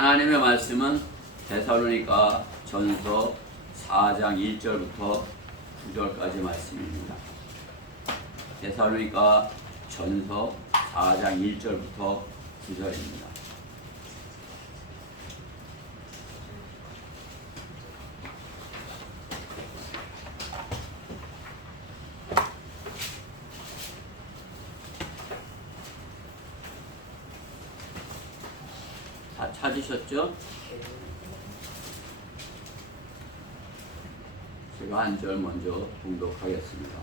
하나님의 말씀은 데살로니가 전서 4장 1절부터 9절까지 말씀입니다. 데살로니가 전서 4장 1절부터 9절입니다. 다 찾으셨죠? 제가 한 절 먼저 봉독하겠습니다.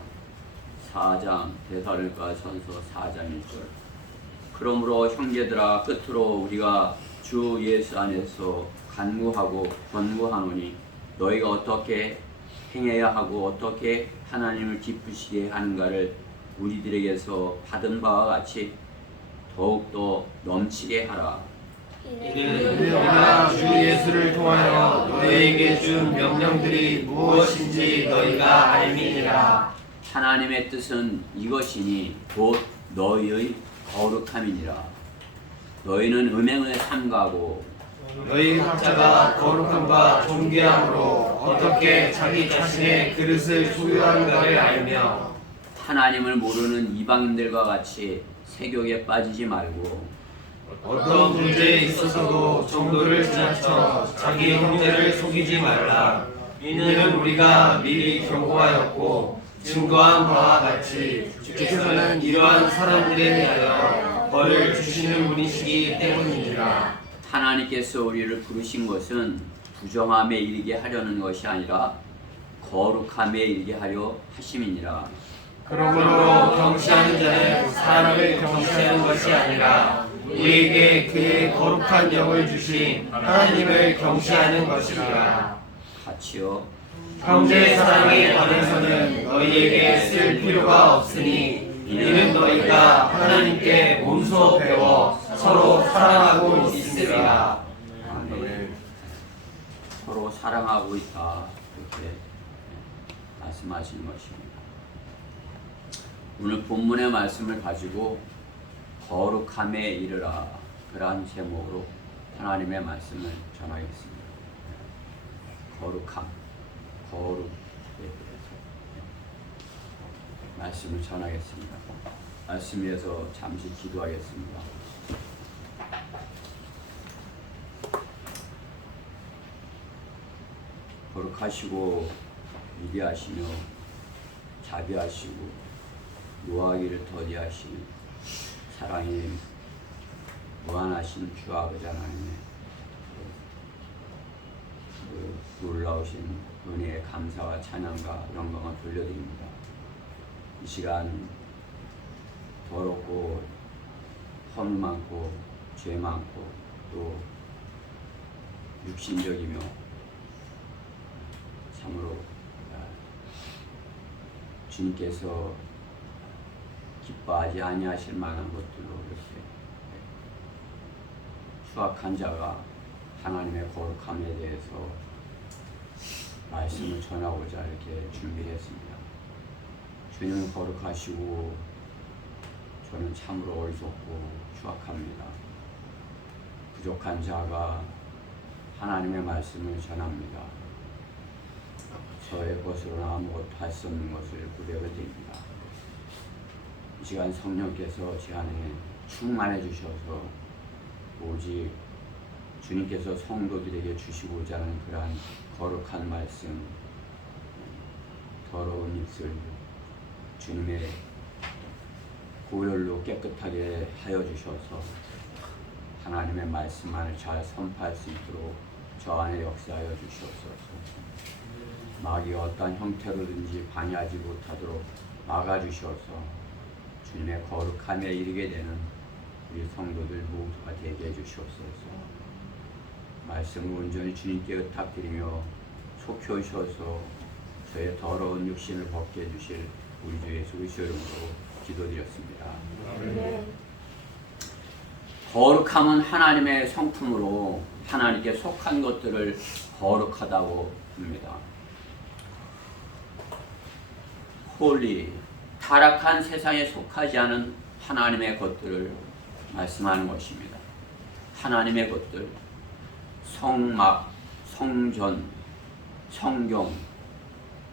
4장 데살로니가 전서 4장 1절. 그러므로 형제들아 끝으로 우리가 주 예수 안에서 간구하고 권고하노니 너희가 어떻게 행해야 하고 어떻게 하나님을 기쁘시게 하는가를 우리들에게서 받은 바와 같이 더욱더 넘치게 하라. 이는 우리가 주 예수를 통하여 너희에게 준 명령들이 무엇인지 너희가 알미니라. 하나님의 뜻은 이것이니 곧 너희의 거룩함이니라. 너희는 음행을 삼가고 너희 각자가 거룩함과 존귀함으로 어떻게 자기 자신의 그릇을 소유하는가를 알며 하나님을 모르는 이방인들과 같이 세욕에 빠지지 말고 어떤 문제에 있어서도 정도를 지나쳐 자기 형제를 속이지 말라. 이는 우리가 미리 경고하였고 증거한 바와 같이 주께서는 이러한 사람들에 대하여 벌을 주시는 분이시기 때문이니라. 하나님께서 우리를 부르신 것은 부정함에 이르게 하려는 것이 아니라 거룩함에 이르게 하려 하심이니라. 그러므로 경시하는 자는 사람을 경시하는 것이 아니라 우리에게 그의 거룩한 영을 주신 하나님을 경시하는 것이라. 같이요. 형제 사랑에 관해서는 너희에게 쓸 필요가 없으니 이는 너희가 하나님께 몸소 배워 서로 사랑하고 있으리라. 아멘. 서로 사랑하고 있다 이렇게 말씀하시는 것입니다. 오늘 본문의 말씀을 가지고 거룩함에 이르라 그러한 제목으로 하나님의 말씀을 전하겠습니다. 거룩함, 거룩에 대해서 말씀을 전하겠습니다. 말씀 위해서 잠시 기도하겠습니다. 거룩하시고 위대하시며 자비하시고 노하기를 더디하시는 사랑이 무한하신 주 아버지 하나님의 놀라우신 은혜의 감사와 찬양과 영광을 돌려드립니다. 이 시간 더럽고 허물 많고 죄 많고 또 육신적이며 참으로 주님께서 기뻐하지 아니하실 만한 것들로 이렇게 추악한 자가 하나님의 거룩함에 대해서 말씀을 전하고자 이렇게 준비했습니다. 주님은 거룩하시고 저는 참으로 어리석고 추악합니다. 부족한 자가 하나님의 말씀을 전합니다. 저의 것으로는 아무것도 할 수 없는 것을 고백을 드립니다. 이 시간 성령께서 제 안에 충만해 주셔서 오직 주님께서 성도들에게 주시고자 하는 그러한 거룩한 말씀, 더러운 입술, 주님의 보혈로 깨끗하게 하여 주셔서 하나님의 말씀만을 잘 선포할 수 있도록 저 안에 역사하여 주시옵소서. 마귀가 어떠한 형태로든지 방해하지 못하도록 막아주셔서 주님의 거룩함에 이르게 되는 우리 성도들 모두가 되게 해주시옵소서. 말씀을 온전히 주님께 의탁드리며 속히 오셔서 저의 더러운 육신을 벗게 해주실 우리 주 예수 그리스도 이름으로 기도드렸습니다. 거룩함은 하나님의 성품으로 하나님께 속한 것들을 거룩하다고 합니다. 홀리, 타락한 세상에 속하지 않은 하나님의 것들을 말씀하는 것입니다. 하나님의 것들, 성막, 성전, 성경,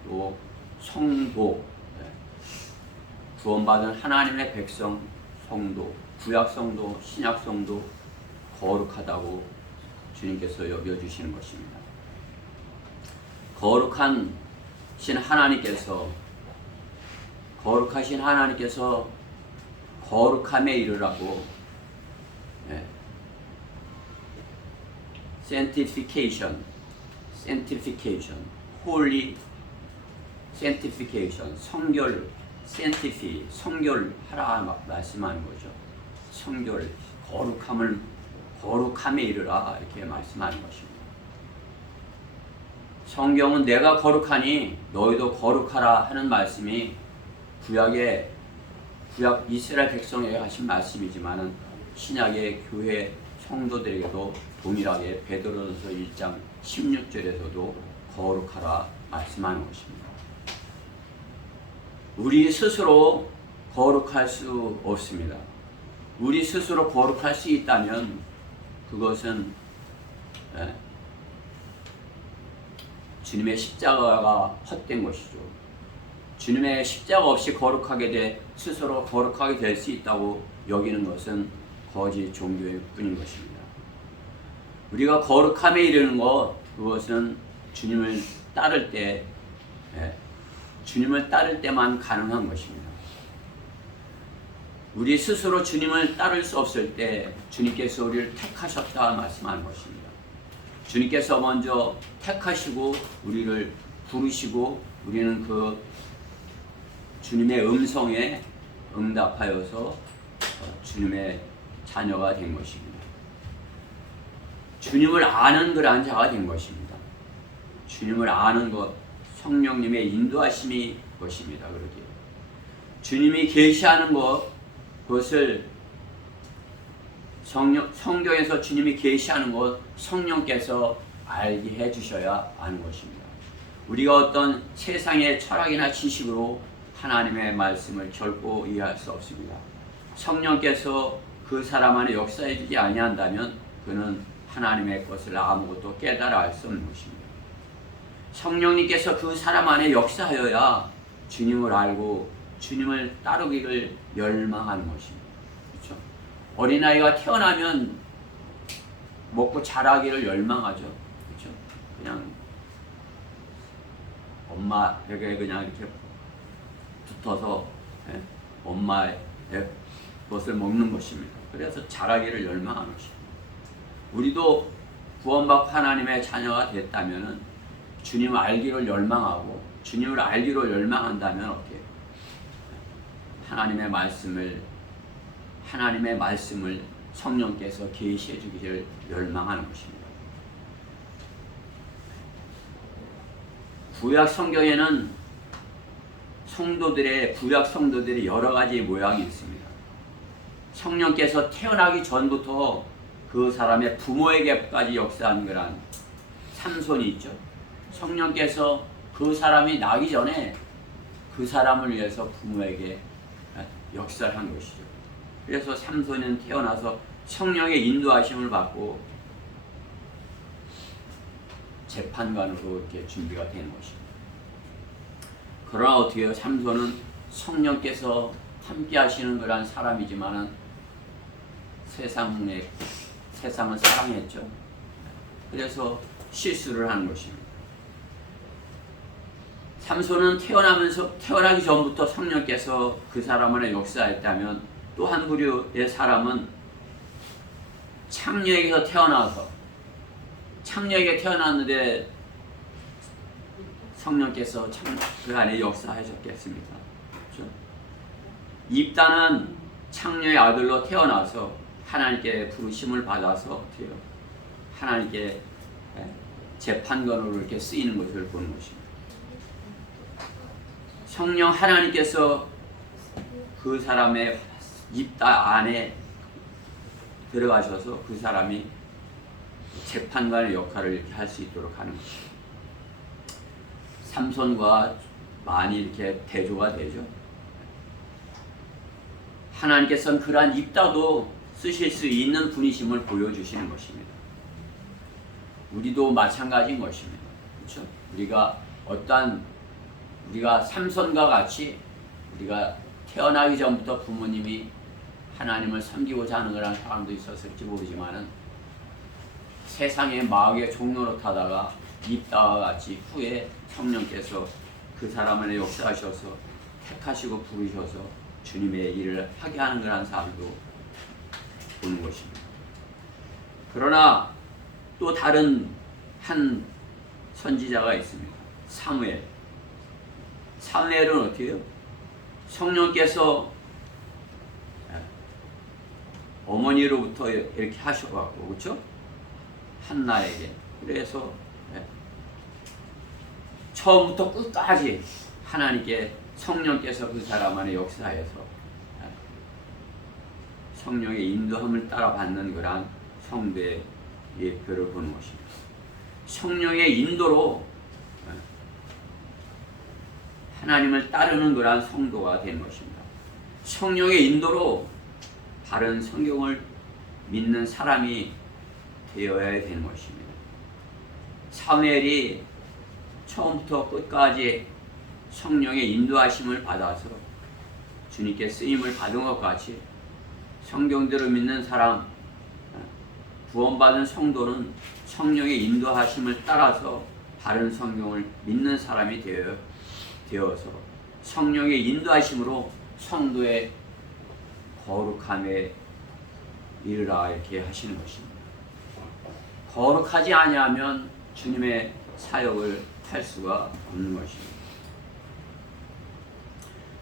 또 성도, 구원받은 하나님의 백성, 성도, 구약 성도, 신약 성도 거룩하다고 주님께서 여겨주시는 것입니다. 거룩하신 하나님께서 거룩함에 이르라고 sanctification, holy sanctification, 성결하라 말씀하는 거죠. 성결, 거룩함에 이르라 이렇게 말씀하는 것입니다. 성경은 내가 거룩하니 너희도 거룩하라 하는 말씀이 구약 이스라엘 백성에게 하신 말씀이지만은 신약의 교회 성도들에게도 동일하게 베드로전서 1장 16절에서도 거룩하라 말씀하는 것입니다. 우리 스스로 거룩할 수 없습니다. 우리 스스로 거룩할 수 있다면 그것은 주님의 십자가가 헛된 것이죠. 주님의 십자가 없이 스스로 거룩하게 될 수 있다고 여기는 것은 거짓 종교일 뿐인 것입니다. 우리가 거룩함에 이르는 것, 그것은 주님을 따를 때만 가능한 것입니다. 우리 스스로 주님을 따를 수 없을 때 주님께서 우리를 택하셨다 말씀하는 것입니다. 주님께서 먼저 택하시고 우리를 부르시고 우리는 그 주님의 음성에 응답하여서 주님의 자녀가 된 것입니다. 주님을 아는 그러한 자가 된 것입니다. 주님을 아는 것, 성령님의 인도하심이 것입니다. 그러기에 주님이 계시하는 것, 그것을 성경에서 주님이 계시하는 것 성령께서 알게 해주셔야 아는 것입니다. 우리가 어떤 세상의 철학이나 지식으로 하나님의 말씀을 결코 이해할 수 없습니다. 성령께서 그 사람 안에 역사해 주지 아니한다면 그는 하나님의 것을 아무것도 깨달아 알 수 없는 것입니다. 성령님께서 그 사람 안에 역사하여야 주님을 알고 주님을 따르기를 열망하는 것입니다. 그렇죠? 어린아이가 태어나면 먹고 자라기를 열망하죠. 그렇죠? 그냥 엄마에게 그냥 이렇게 붙어서 엄마의 것을 먹는 것입니다. 그래서 자라기를 열망하는 것입니다. 우리도 구원받고 하나님의 자녀가 됐다면 주님을 알기를 열망하고 주님을 알기로 열망한다면 어떻게 하나님의 말씀을 성령께서 계시해 주기를 열망하는 것입니다. 구약 성경에는 구약 성도들의 여러 가지 모양이 있습니다. 성령께서 태어나기 전부터 그 사람의 부모에게까지 역사한 그런 삼손이 있죠. 성령께서 그 사람이 나기 전에 그 사람을 위해서 부모에게 역사를 한 것이죠. 그래서 삼손은 태어나서 성령의 인도하심을 받고 재판관으로 이렇게 준비가 되는 것입니다. 그러나 어떻게 해요? 삼손은 성령께서 함께 하시는 그런 사람이지만은 세상을 사랑했죠. 그래서 실수를 하는 것입니다. 삼손은 태어나기 전부터 성령께서 그 사람 안에 역사했다면 또 한 부류의 사람은 창녀에게서 창녀에게 태어났는데 성령께서 그 안에 역사하셨겠습니까? 그렇죠? 입다는 창녀의 아들로 태어나서 하나님께 부르심을 받아서 어떻게 하나님께 재판관으로 이렇게 쓰이는 것을 보는 것입니다. 성령 하나님께서 그 사람의 입다 안에 들어가셔서 그 사람이 재판관의 역할을 이렇게 할 수 있도록 하는 것입니다. 삼손과 많이 이렇게 대조가 되죠. 하나님께서는 그러한 입다도 쓰실 수 있는 분이심을 보여주시는 것입니다. 우리도 마찬가지인 것입니다. 그렇죠? 우리가 삼손과 같이 우리가 태어나기 전부터 부모님이 하나님을 섬기고자 하는 그런 사람도 있었을지 모르지만은 세상의 마귀의 종로로 타다가 입다와 같이 후에 성령께서 그 사람 안에 역사하셔서 택하시고 부르셔서 주님의 일을 하게 하는 그런 사람도 보는 것입니다. 그러나 또 다른 한 선지자가 있습니다. 사무엘. 사무엘은 어떻게 해요? 성령께서 어머니로부터 이렇게 하셔갖고, 그렇죠? 한나에게. 그래서 처음부터 끝까지 하나님께 성령께서 그 사람 안에 역사해서 성령의 인도함을 따라 받는 그러한 성도의 예표를 보는 것입니다. 성령의 인도로 하나님을 따르는 그러한 성도가 된 것입니다. 성령의 인도로 바른 성경을 믿는 사람이 되어야 되는 것입니다. 사무엘이 처음부터 끝까지 성령의 인도하심을 받아서 주님께 쓰임을 받은 것 같이 성경대로 믿는 사람, 구원받은 성도는 성령의 인도하심을 따라서 바른 성경을 믿는 사람이 되어서 성령의 인도하심으로 성도의 거룩함에 이르라 이렇게 하시는 것입니다. 거룩하지 아니하면 주님의 사역을 할 수가 없는 것입니다.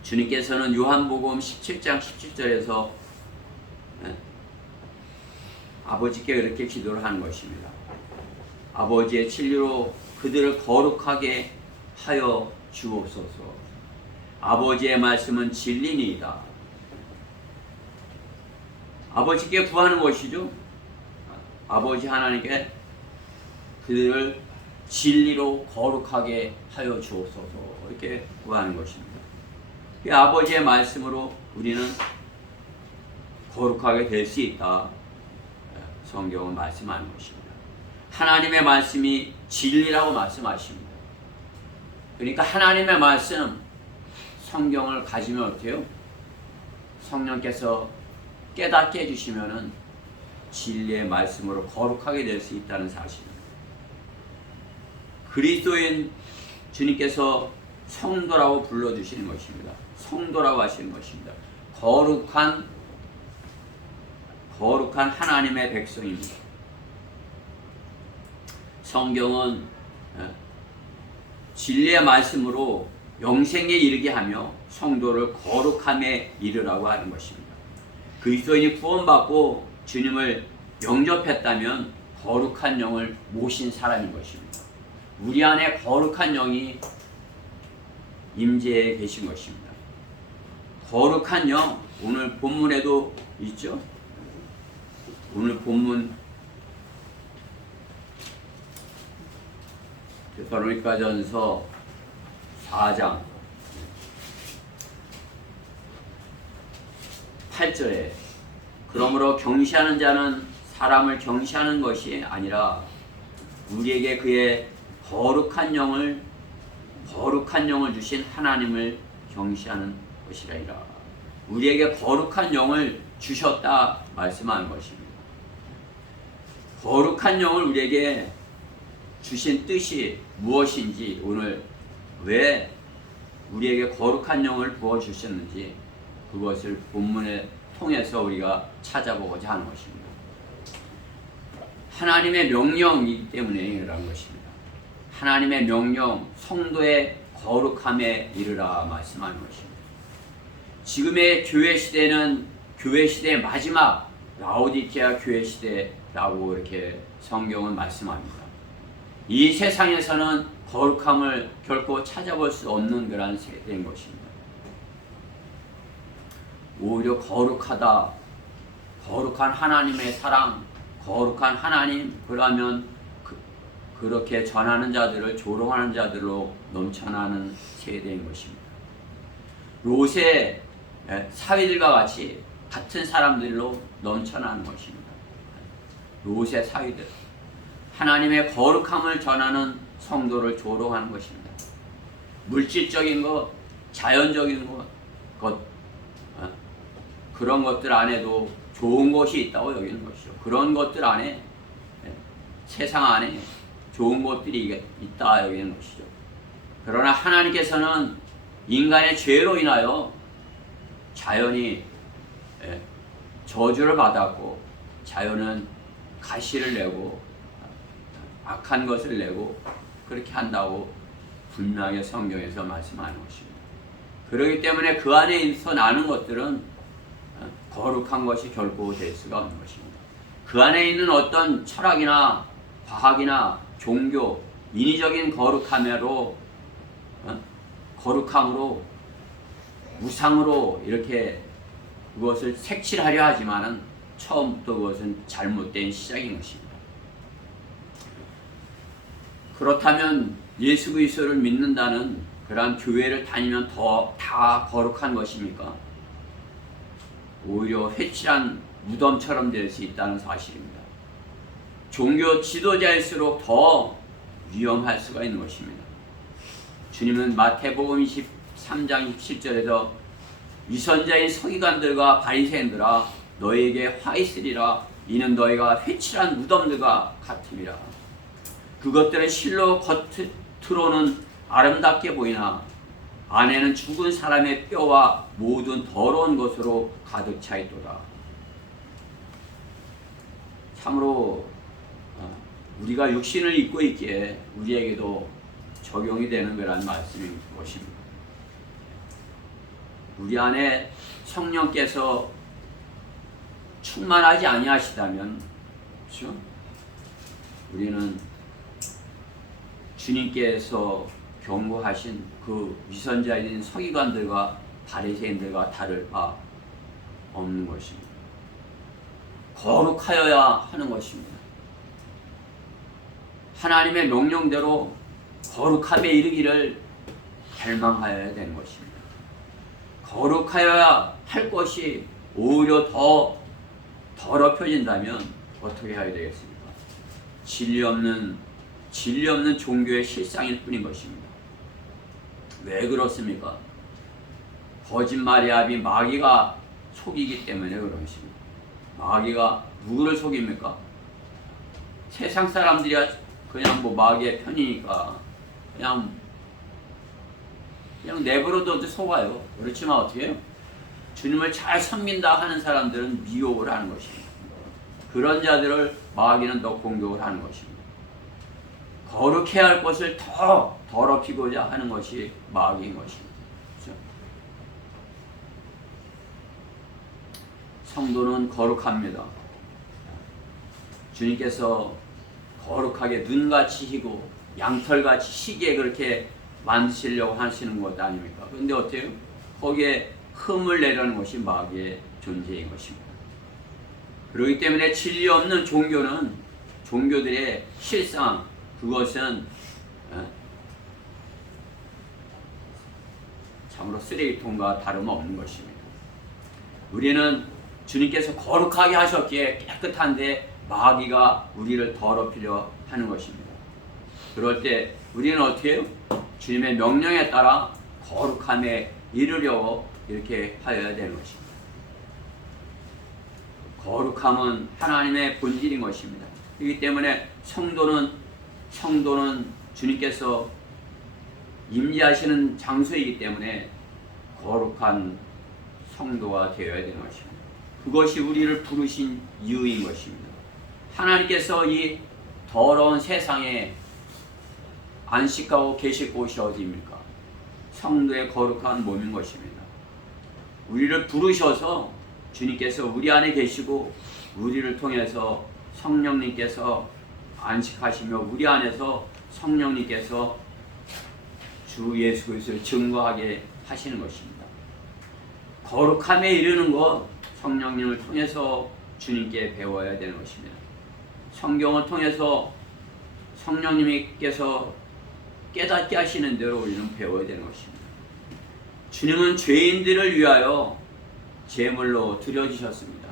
주님께서는 요한복음 17장 17절에서 아버지께 그렇게 기도를 하는 것입니다. 아버지의 진리로 그들을 거룩하게 하여 주옵소서. 아버지의 말씀은 진리니이다. 아버지께 구하는 것이죠. 아버지 하나님께 그들을 진리로 거룩하게 하여 주옵소서 이렇게 구하는 것입니다. 이 아버지의 말씀으로 우리는 거룩하게 될 수 있다. 성경은 말씀하는 것입니다. 하나님의 말씀이 진리라고 말씀하십니다. 그러니까 하나님의 말씀, 성경을 가지면 어때요? 성령께서 깨닫게 해주시면은 진리의 말씀으로 거룩하게 될 수 있다는 사실입니다. 그리스도인 주님께서 성도라고 불러주시는 것입니다. 성도라고 하시는 것입니다. 거룩한 하나님의 백성입니다. 성경은 진리의 말씀으로 영생에 이르게 하며 성도를 거룩함에 이르라고 하는 것입니다. 그리스도인이 구원받고 주님을 영접했다면 거룩한 영을 모신 사람인 것입니다. 우리 안에 거룩한 영이 임재해 계신 것입니다. 거룩한 영, 오늘 본문에도 있죠? 오늘 본문 데살로니가전서 4장 8절에 그러므로 경시하는 자는 사람을 경시하는 것이 아니라 우리에게 그의 거룩한 영을 주신 하나님을 경시하는 것이라니라. 우리에게 거룩한 영을 주셨다 말씀하는 것입니다. 거룩한 영을 우리에게 주신 뜻이 무엇인지, 오늘 왜 우리에게 거룩한 영을 부어주셨는지 그것을 본문에 통해서 우리가 찾아보고자 하는 것입니다. 하나님의 명령이기 때문에 그런 것입니다. 하나님의 명령, 성도의 거룩함에 이르라 말씀하는 것입니다. 지금의 교회 시대는 교회 시대의 마지막 라오디게아 교회 시대라고 이렇게 성경은 말씀합니다. 이 세상에서는 거룩함을 결코 찾아볼 수 없는 그런 세대인 것입니다. 오히려 거룩하다, 거룩한 하나님의 사랑, 거룩한 하나님, 그러면 그렇게 전하는 자들을 조롱하는 자들로 넘쳐나는 세대인 것입니다. 롯의 사위들과 같이 같은 사람들로 넘쳐나는 것입니다. 롯의 사위들. 하나님의 거룩함을 전하는 성도를 조롱하는 것입니다. 물질적인 것, 자연적인 그런 것들 안에도 좋은 것이 있다고 여기는 것이죠. 그런 것들 안에, 세상 안에 좋은 것들이 있다 여기는 것이죠. 그러나 하나님께서는 인간의 죄로 인하여 자연이 저주를 받았고, 자연은 가시를 내고 악한 것을 내고 그렇게 한다고 분명하게 성경에서 말씀하는 것입니다. 그렇기 때문에 그 안에서 나는 것들은 거룩한 것이 결코 될 수가 없는 것입니다. 그 안에 있는 어떤 철학이나 과학이나 종교, 인위적인 거룩함으로 우상으로 이렇게 그것을 색칠하려 하지만은 처음부터 그것은 잘못된 시작인 것입니다. 그렇다면 예수 그리스도를 믿는다는 그러한 교회를 다니면 다 거룩한 것입니까? 오히려 회칠한 무덤처럼 될 수 있다는 사실입니다. 종교 지도자일수록 더 위험할 수가 있는 것입니다. 주님은 마태복음 23장 17절에서 위선자인 서기관들과 바리새인들아 너희에게 화 있으리라. 이는 너희가 회칠한 무덤들과 같음이라. 그것들은 실로 겉으로는 아름답게 보이나 안에는 죽은 사람의 뼈와 모든 더러운 것으로 가득 차 있도다. 참으로 우리가 육신을 입고 있기에 우리에게도 적용이 되는 거라는 말씀인 것입니다. 우리 안에 성령께서 충만하지 아니하시다면, 그렇죠? 우리는 주님께서 경고하신 그 위선자인 서기관들과 바리새인들과 다를 바 없는 것입니다. 거룩하여야 하는 것입니다. 하나님의 명령대로 거룩함에 이르기를 갈망하여야 되는 것입니다. 거룩하여야 할 것이 오히려 더 더럽혀진다면 어떻게 해야 되겠습니까? 진리 없는 종교의 실상일 뿐인 것입니다. 왜 그렇습니까? 거짓말의 압이 마귀가 속이기 때문에 그런 것입니다. 마귀가 누구를 속입니까? 세상 사람들이야 그냥 마귀의 편이니까 그냥 내버려둬도 속아요. 그렇지만 어떻게 해요? 주님을 잘 섬긴다 하는 사람들은 미혹을 하는 것입니다. 그런 자들을 마귀는 더 공격을 하는 것입니다. 거룩해야 할 것을 더 더럽히고자 하는 것이 마귀인 것입니다. 그렇죠? 성도는 거룩합니다. 주님께서 거룩하게 눈같이 희고 양털같이 희게 그렇게 만드시려고 하시는 것 아닙니까? 그런데 어때요? 거기에 흠을 내려는 것이 마귀의 존재인 것입니다. 그렇기 때문에 진리 없는 종교들의 실상, 그것은 참으로 쓰레기통과 다름없는 것입니다. 우리는 주님께서 거룩하게 하셨기에 깨끗한데 마귀가 우리를 더럽히려 하는 것입니다. 그럴 때 우리는 어떻게 해요? 주님의 명령에 따라 거룩함에 이르려고 이렇게 하여야 되는 것입니다. 거룩함은 하나님의 본질인 것입니다. 그렇기 때문에 성도는 주님께서 임재하시는 장소이기 때문에 거룩한 성도가 되어야 되는 것입니다. 그것이 우리를 부르신 이유인 것입니다. 하나님께서 이 더러운 세상에 안식하고 계실 곳이 어디입니까? 성도의 거룩한 몸인 것입니다. 우리를 부르셔서 주님께서 우리 안에 계시고 우리를 통해서 성령님께서 안식하시며 우리 안에서 성령님께서 주 예수 그리스도를 증거하게 하시는 것입니다. 거룩함에 이르는 것 성령님을 통해서 주님께 배워야 되는 것입니다. 성경을 통해서 성령님께서 깨닫게 하시는 대로 우리는 배워야 되는 것입니다. 주님은 죄인들을 위하여 제물로 드려지셨습니다.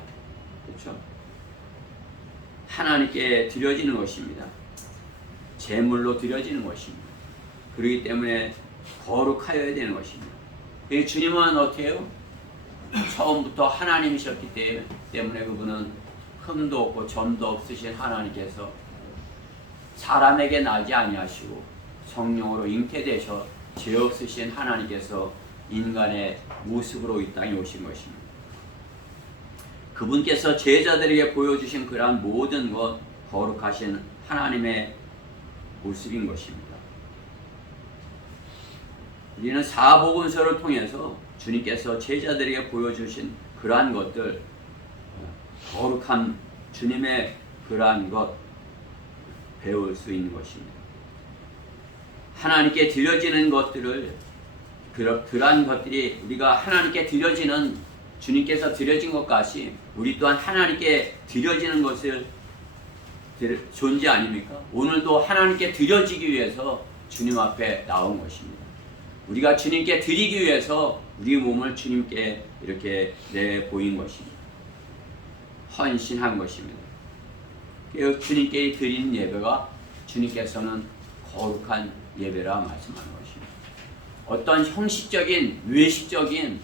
그렇죠? 하나님께 드려지는 것입니다. 제물로 드려지는 것입니다. 그렇기 때문에 거룩하여야 되는 것입니다. 그래서 주님은 어떻게 해요? 처음부터 하나님이셨기 때문에 그분은 흠도 없고 점도 없으신 하나님께서 사람에게 나지 아니하시고 성령으로 잉태되셔 죄 없으신 하나님께서 인간의 모습으로 이 땅에 오신 것입니다. 그분께서 제자들에게 보여주신 그러한 모든 것 거룩하신 하나님의 모습인 것입니다. 우리는 사복음서를 통해서 주님께서 제자들에게 보여주신 그러한 것들, 거룩한 주님의 그러한 것 배울 수 있는 것입니다. 하나님께 드려지는 것들을 그러한 것들이 우리가 하나님께 드려지는 주님께서 드려진 것 같이 우리 또한 하나님께 드려지는 것을 존재 아닙니까? 오늘도 하나님께 드려지기 위해서 주님 앞에 나온 것입니다. 우리가 주님께 드리기 위해서 우리 몸을 주님께 이렇게 내보인 것입니다. 헌신한 것입니다. 주님께 드리는 예배가 주님께서는 거룩한 예배라 말씀하는 것입니다. 어떤 형식적인 외식적인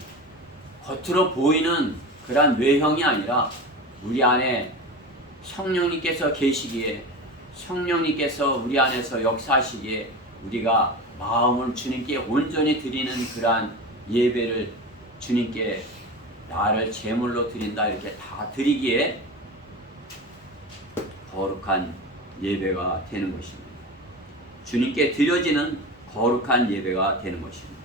겉으로 보이는 그러한 외형이 아니라 우리 안에 성령님께서 계시기에 성령님께서 우리 안에서 역사하시기에 우리가 마음을 주님께 온전히 드리는 그러한 예배를 주님께 나를 제물로 드린다 이렇게 다 드리기에 거룩한 예배가 되는 것입니다. 주님께 드려지는 거룩한 예배가 되는 것입니다.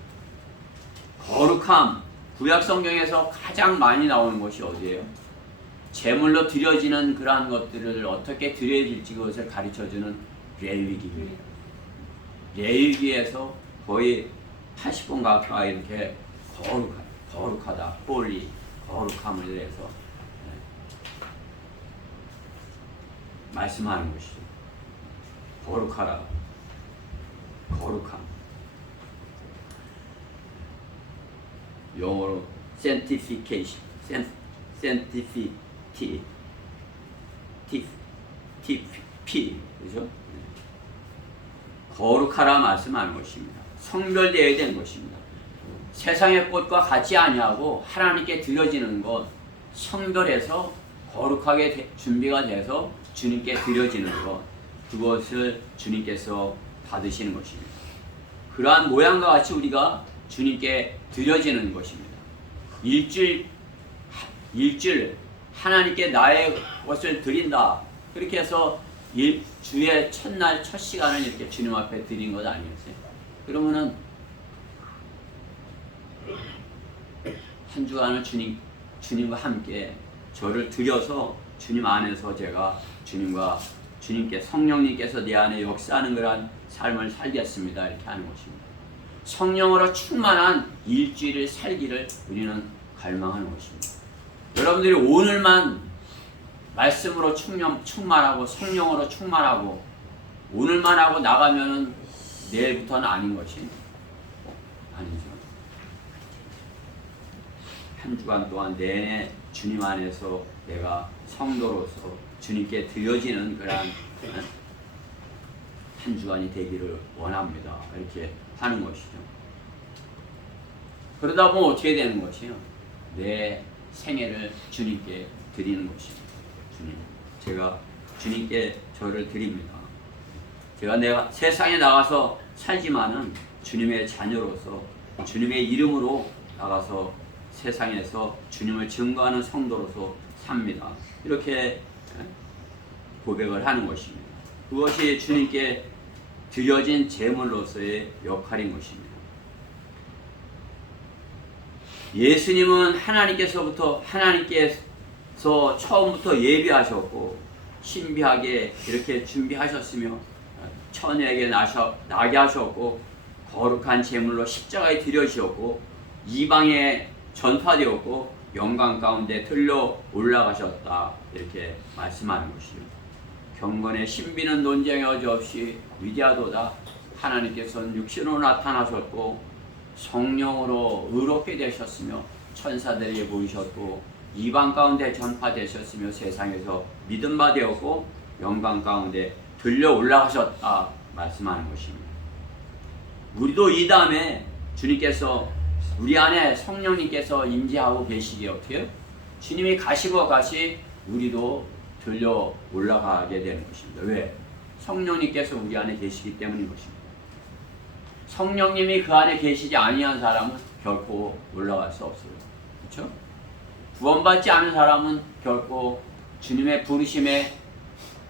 거룩함, 구약 성경에서 가장 많이 나오는 것이 어디예요? 제물로 드려지는 그러한 것들을 어떻게 드려질지 그것을 가르쳐주는 레위기입니다. 레위기에서 거의 80번 가까이 이렇게 거룩하다, 홀리, 거룩함을 위해서 말씀하는 것이죠. 거룩하라, 거룩함. 영어로 sanctification, 그죠? 거룩하라 말씀하는 것입니다. 성별되어야 되는 것입니다. 세상의 꽃과 같지 아니하고 하나님께 드려지는 것, 성별해서 거룩하게 준비가 돼서 주님께 드려지는 것, 그것을 주님께서 받으시는 것입니다. 그러한 모양과 같이 우리가 주님께 드려지는 것입니다. 일주일 하나님께 나의 것을 드린다. 그렇게 해서 주의 첫날 첫 시간을 이렇게 주님 앞에 드린 것 아니겠어요? 그러면은 한 주간을 주님과 함께 저를 드려서 주님 안에서 제가 주님께 성령님께서 내 안에 역사하는 그러한 삶을 살겠습니다. 이렇게 하는 것입니다. 성령으로 충만한 일주일을 살기를 우리는 갈망하는 것입니다. 여러분들이 오늘만 말씀으로 충만하고 성령으로 충만하고 오늘만 하고 나가면은 내일부터는 아닌 것이 아니죠. 한 주간 동안 내내 주님 안에서 내가 성도로서 주님께 드려지는 그런 한 주간이 되기를 원합니다. 이렇게 하는 것이죠. 그러다 보면 어떻게 되는 것이요? 내 생애를 주님께 드리는 것입니다. 주님, 제가 주님께 저를 드립니다. 내가 세상에 나가서 살지만은 주님의 자녀로서 주님의 이름으로 나가서 세상에서 주님을 증거하는 성도로서 삽니다. 이렇게 고백을 하는 것입니다. 그것이 주님께 드려진 제물로서의 역할인 것입니다. 예수님은 하나님께서 처음부터 예비하셨고 신비하게 이렇게 준비하셨으며 처녀에게 나게 하셨고 거룩한 제물로 십자가에 드려지셨고 이방에 전파되었고 영광 가운데 들려 올라가셨다 이렇게 말씀하는 것이죠. 경건의 신비는 논쟁의 여지 없이 위대하도다. 하나님께서는 육신으로 나타나셨고 성령으로 의롭게 되셨으며 천사들에게 보이셨고 이방 가운데 전파되셨으며 세상에서 믿음 바 되었고 영광 가운데 들려 올라가셨다 말씀하는 것입니다. 우리도 이 다음에 주님께서 우리 안에 성령님께서 임재하고 계시기에 어떻게 해요? 주님이 가시고 가시 우리도 들려 올라가게 되는 것입니다. 왜? 성령님께서 우리 안에 계시기 때문인 것입니다. 성령님이 그 안에 계시지 아니한 사람은 결코 올라갈 수 없어요. 그렇죠? 구원받지 않은 사람은 결코 주님의 부르심에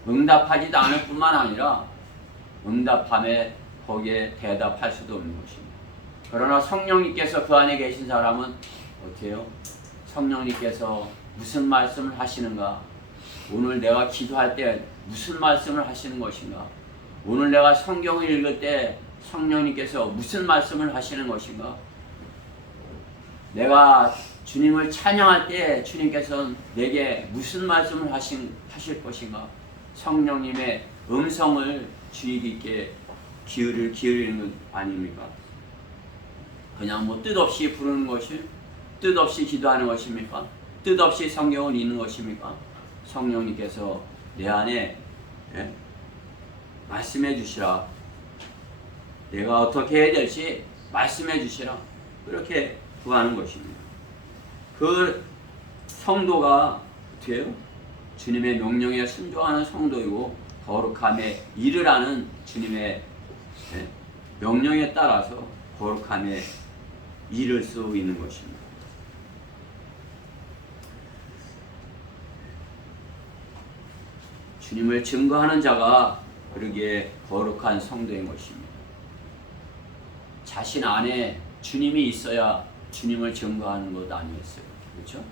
응답하지도 않을 뿐만 아니라 응답함에 거기에 대답할 수도 없는 것입니다. 그러나 성령님께서 그 안에 계신 사람은 어떻게 해요? 성령님께서 무슨 말씀을 하시는가? 오늘 내가 기도할 때 무슨 말씀을 하시는 것인가? 오늘 내가 성경을 읽을 때 성령님께서 무슨 말씀을 하시는 것인가? 내가 주님을 찬양할 때 주님께서 내게 무슨 말씀을 하실 것인가? 성령님의 음성을 주의 깊게 기울이는 것 아닙니까? 그냥 뭐 뜻없이 부르는 것이 뜻없이 기도하는 것입니까? 뜻없이 성경을 읽는 것입니까? 성령님께서 내 안에 말씀해 주시라. 내가 어떻게 해야 될지 말씀해 주시라. 그렇게 구하는 것입니다. 그 성도가 어떻게 해요? 주님의 명령에 순종하는 성도이고 거룩함에 이르라는 주님의 명령에 따라서 거룩함에 이를 수 있는 것입니다. 주님을 증거하는 자가 그러기에 거룩한 성도인 것입니다. 자신 안에 주님이 있어야 주님을 증거하는 것 아니겠어요? 그렇죠?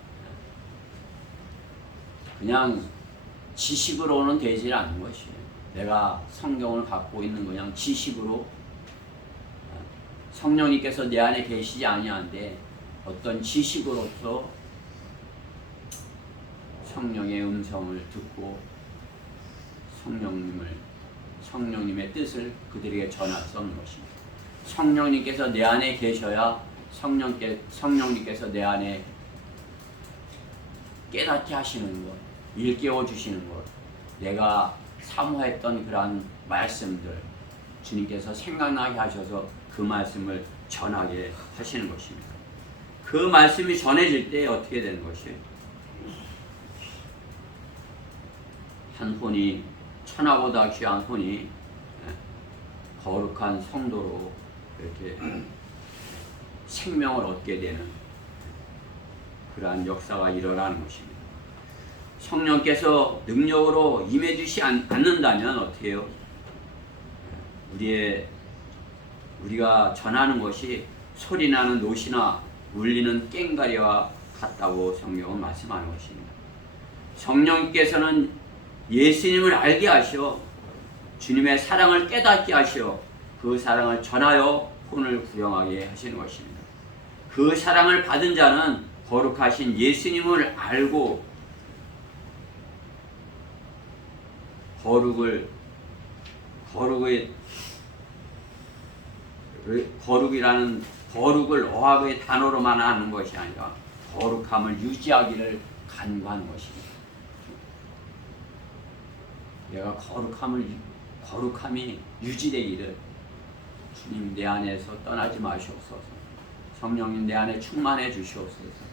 그냥 지식으로는 되지 않는 것이에요. 내가 성경을 갖고 있는 그냥 지식으로 성령님께서 내 안에 계시지 아니한데 어떤 지식으로서 성령의 음성을 듣고 성령님의 뜻을 그들에게 전할 수 없는 것입니다. 성령님께서 내 안에 계셔야 성령님께서 내 안에 깨닫게 하시는 것, 일깨워 주시는 것, 내가 사모했던 그러한 말씀들 주님께서 생각나게 하셔서 그 말씀을 전하게 하시는 것입니다. 그 말씀이 전해질 때 어떻게 되는 것이에요? 한 혼이 천하보다 귀한 혼이 거룩한 성도로 이렇게 생명을 얻게 되는 그러한 역사가 일어나는 것입니다. 성령께서 능력으로 임해주시 않는다면 어떻게 해요? 우리가 전하는 것이 소리나는 노시나 울리는 꽹과리와 같다고 성경은 말씀하는 것입니다. 성령께서는 예수님을 알게 하시어 주님의 사랑을 깨닫게 하시어 그 사랑을 전하여 혼을 구령하게 하시는 것입니다. 그 사랑을 받은 자는 거룩하신 예수님을 알고 거룩을 어학의 단어로만 하는 것이 아니라 거룩함을 유지하기를 간구하는 것입니다. 내가 거룩함이 유지되기를 주님 내 안에서 떠나지 마시옵소서. 성령님 내 안에 충만해 주시옵소서.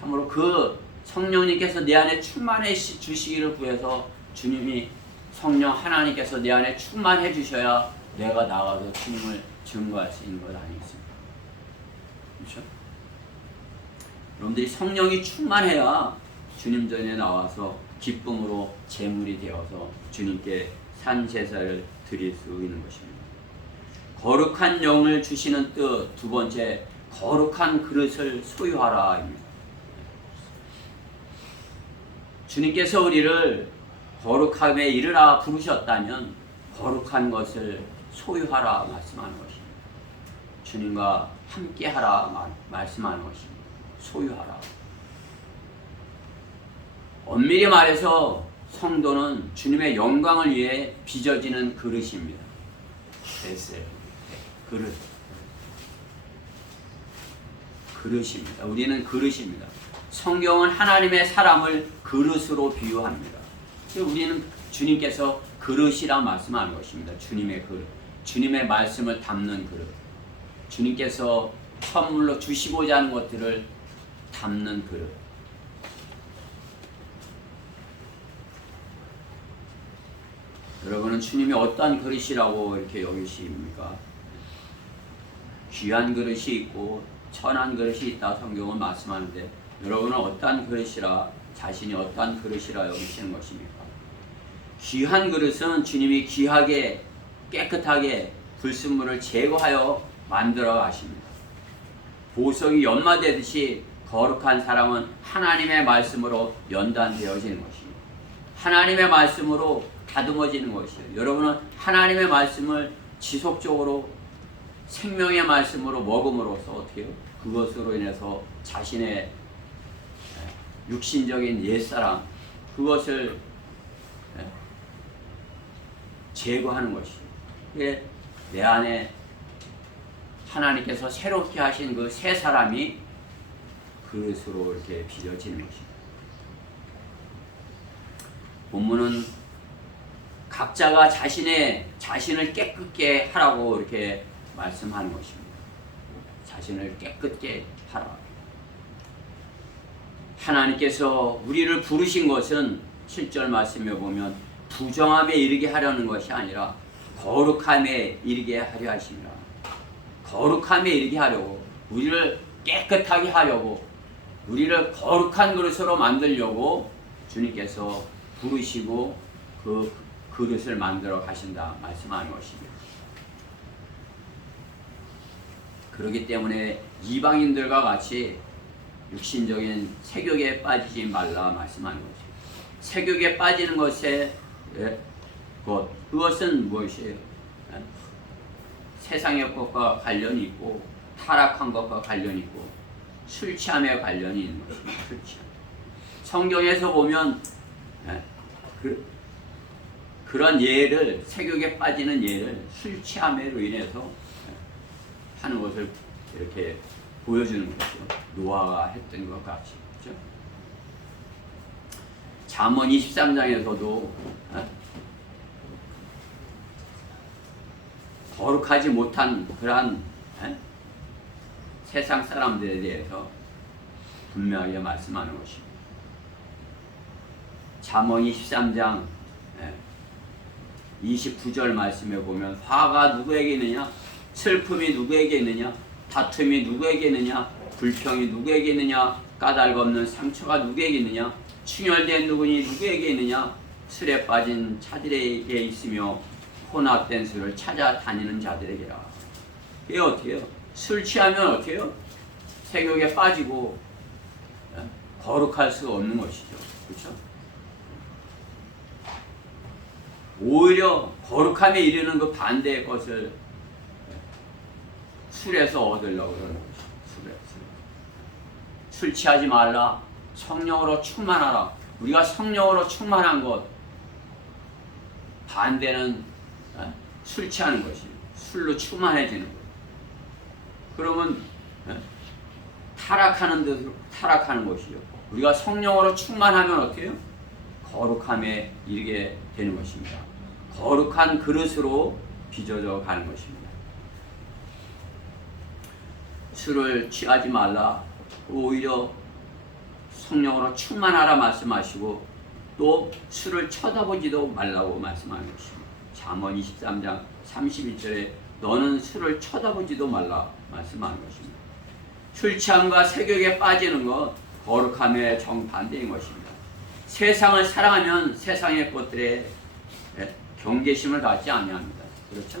참으로 그 성령님께서 내 안에 충만해 주시기를 구해서 주님이 성령 하나님께서 내 안에 충만해 주셔야 내가 나가서 주님을 증거할 수 있는 것 아니겠습니까? 그렇죠? 여러분들이 성령이 충만해야 주님 전에 나와서 기쁨으로 제물이 되어서 주님께 산제사를 드릴 수 있는 것입니다. 거룩한 영을 주시는 뜻 두 번째, 거룩한 그릇을 소유하라입니다. 주님께서 우리를 거룩함에 이르라 부르셨다면 거룩한 것을 소유하라 말씀하는 것입니다. 주님과 함께하라 말씀하는 것입니다. 소유하라. 엄밀히 말해서 성도는 주님의 영광을 위해 빚어지는 그릇입니다. 베셀, 그릇입니다. 우리는 그릇입니다. 성경은 하나님의 사람을 그릇으로 비유합니다. 우리는 주님께서 그릇이라 말씀하는 것입니다. 주님의 그릇, 주님의 말씀을 담는 그릇, 주님께서 선물로 주시고자 하는 것들을 담는 그릇. 여러분은 주님이 어떠한 그릇이라고 이렇게 여기십니까? 귀한 그릇이 있고 천한 그릇이 있다 성경은 말씀하는데, 여러분은 어떠한 그릇이라, 자신이 어떠한 그릇이라 여기시는 것입니까? 귀한 그릇은 주님이 귀하게 깨끗하게 불순물을 제거하여 만들어 가십니다. 보석이 연마되듯이 거룩한 사람은 하나님의 말씀으로 연단되어지는 것입니다. 하나님의 말씀으로 다듬어지는 것이에요. 여러분은 하나님의 말씀을 지속적으로 생명의 말씀으로 먹음으로써 어떻게 해요? 그것으로 인해서 자신의 육신적인 옛사람, 그것을 제거하는 것이에요. 그게 내 안에 하나님께서 새롭게 하신 그 새 사람이 그릇으로 이렇게 빚어지는 것입니다. 본문은 각자가 자신을 깨끗게 하라고 이렇게 말씀하는 것입니다. 자신을 깨끗게 하라. 하나님께서 우리를 부르신 것은 7절 말씀에 보면 부정함에 이르게 하려는 것이 아니라 거룩함에 이르게 하려 하십니다. 거룩함에 이르게 하려고, 우리를 깨끗하게 하려고, 우리를 거룩한 그릇으로 만들려고 주님께서 부르시고 그 그릇을 만들어 가신다 말씀하는 것입니다. 그렇기 때문에 이방인들과 같이 육신적인 색욕에 빠지지 말라 말씀하는 것입니다. 색욕에 빠지는 그것은 무엇이에요? 세상의 것과 관련이 있고 타락한 것과 관련이 있고 술 취함에 관련이 있는 것입니다. 술 취함. 성경에서 보면 그런 예를, 색욕에 빠지는 예를 술 취함으로 인해서 하는 것을 이렇게 보여주는 거죠. 노아가 했던 것 같이. 그렇죠? 잠언 23장에서도 거룩하지 못한 그러한 세상 사람들에 대해서 분명하게 말씀하는 것입니다. 잠언 23장 29절 말씀에 보면 화가 누구에게 있느냐, 슬픔이 누구에게 있느냐, 다툼이 누구에게 있느냐, 불평이 누구에게 있느냐, 까닭 없는 상처가 누구에게 있느냐, 충혈된 누구니 누구에게 있느냐, 술에 빠진 자들에게 있으며 혼합된 술을 찾아다니는 자들에게라. 이게 어떻게 해요? 술 취하면 어떻게 해요? 색욕에 빠지고 거룩할 수가 없는 것이죠. 그렇죠? 오히려 거룩함에 이르는 그 반대의 것을 술에서 얻으려고 그러는 것이죠. 술 취하지 말라. 성령으로 충만하라. 우리가 성령으로 충만한 것, 반대는 술 취하는 것이에요. 술로 충만해지는 거예요. 그러면 타락하는 것이죠. 우리가 성령으로 충만하면 어떻게 해요? 거룩함에 이르게 되는 것입니다. 거룩한 그릇으로 빚어져 가는 것입니다. 술을 취하지 말라. 오히려 성령으로 충만하라 말씀하시고 또 술을 쳐다보지도 말라고 말씀하는 것입니다. 잠언 23장 31절에 너는 술을 쳐다보지도 말라 말씀하는 것입니다. 술 취함과 색욕에 빠지는 것 거룩함의 정반대인 것입니다. 세상을 사랑하면 세상의 것들에 경계심을 갖지 아니합니다. 그렇죠?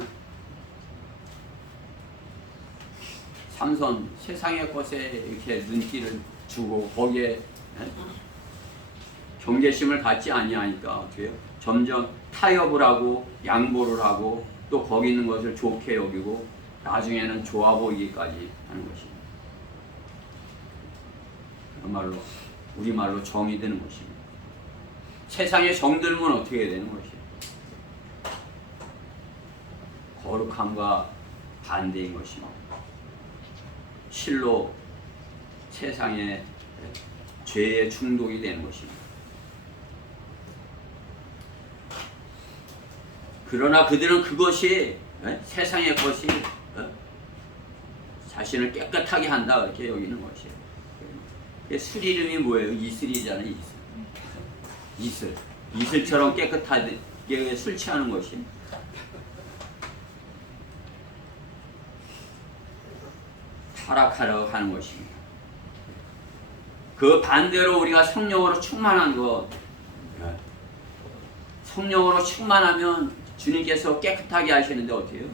삼손 세상의 것에 이렇게 눈길을 주고 거기에 경계심을 갖지 아니하니까 어떻게 해요? 점점 타협을 하고 양보를 하고 또 거기 있는 것을 좋게 여기고 나중에는 좋아 보이기까지 하는 것입니다. 그말로 우리말로 정이 되는 것입니다. 세상에 정들면 어떻게 되는 것이에요? 거룩함과 반대인 것입니다. 실로 세상에 죄의 중독이 되는 것입니다. 그러나 그들은 그것이 세상의 것이 자신을 깨끗하게 한다 이렇게 여기는 것이에요. 술 이름이 뭐예요? 이슬이잖아요. 이슬처럼 깨끗하게 술 취하는 것이 타락하려고 하는 것입니다. 그 반대로 우리가 성령으로 충만한 것, 성령으로 충만하면 주님께서 깨끗하게 하시는데 어때요?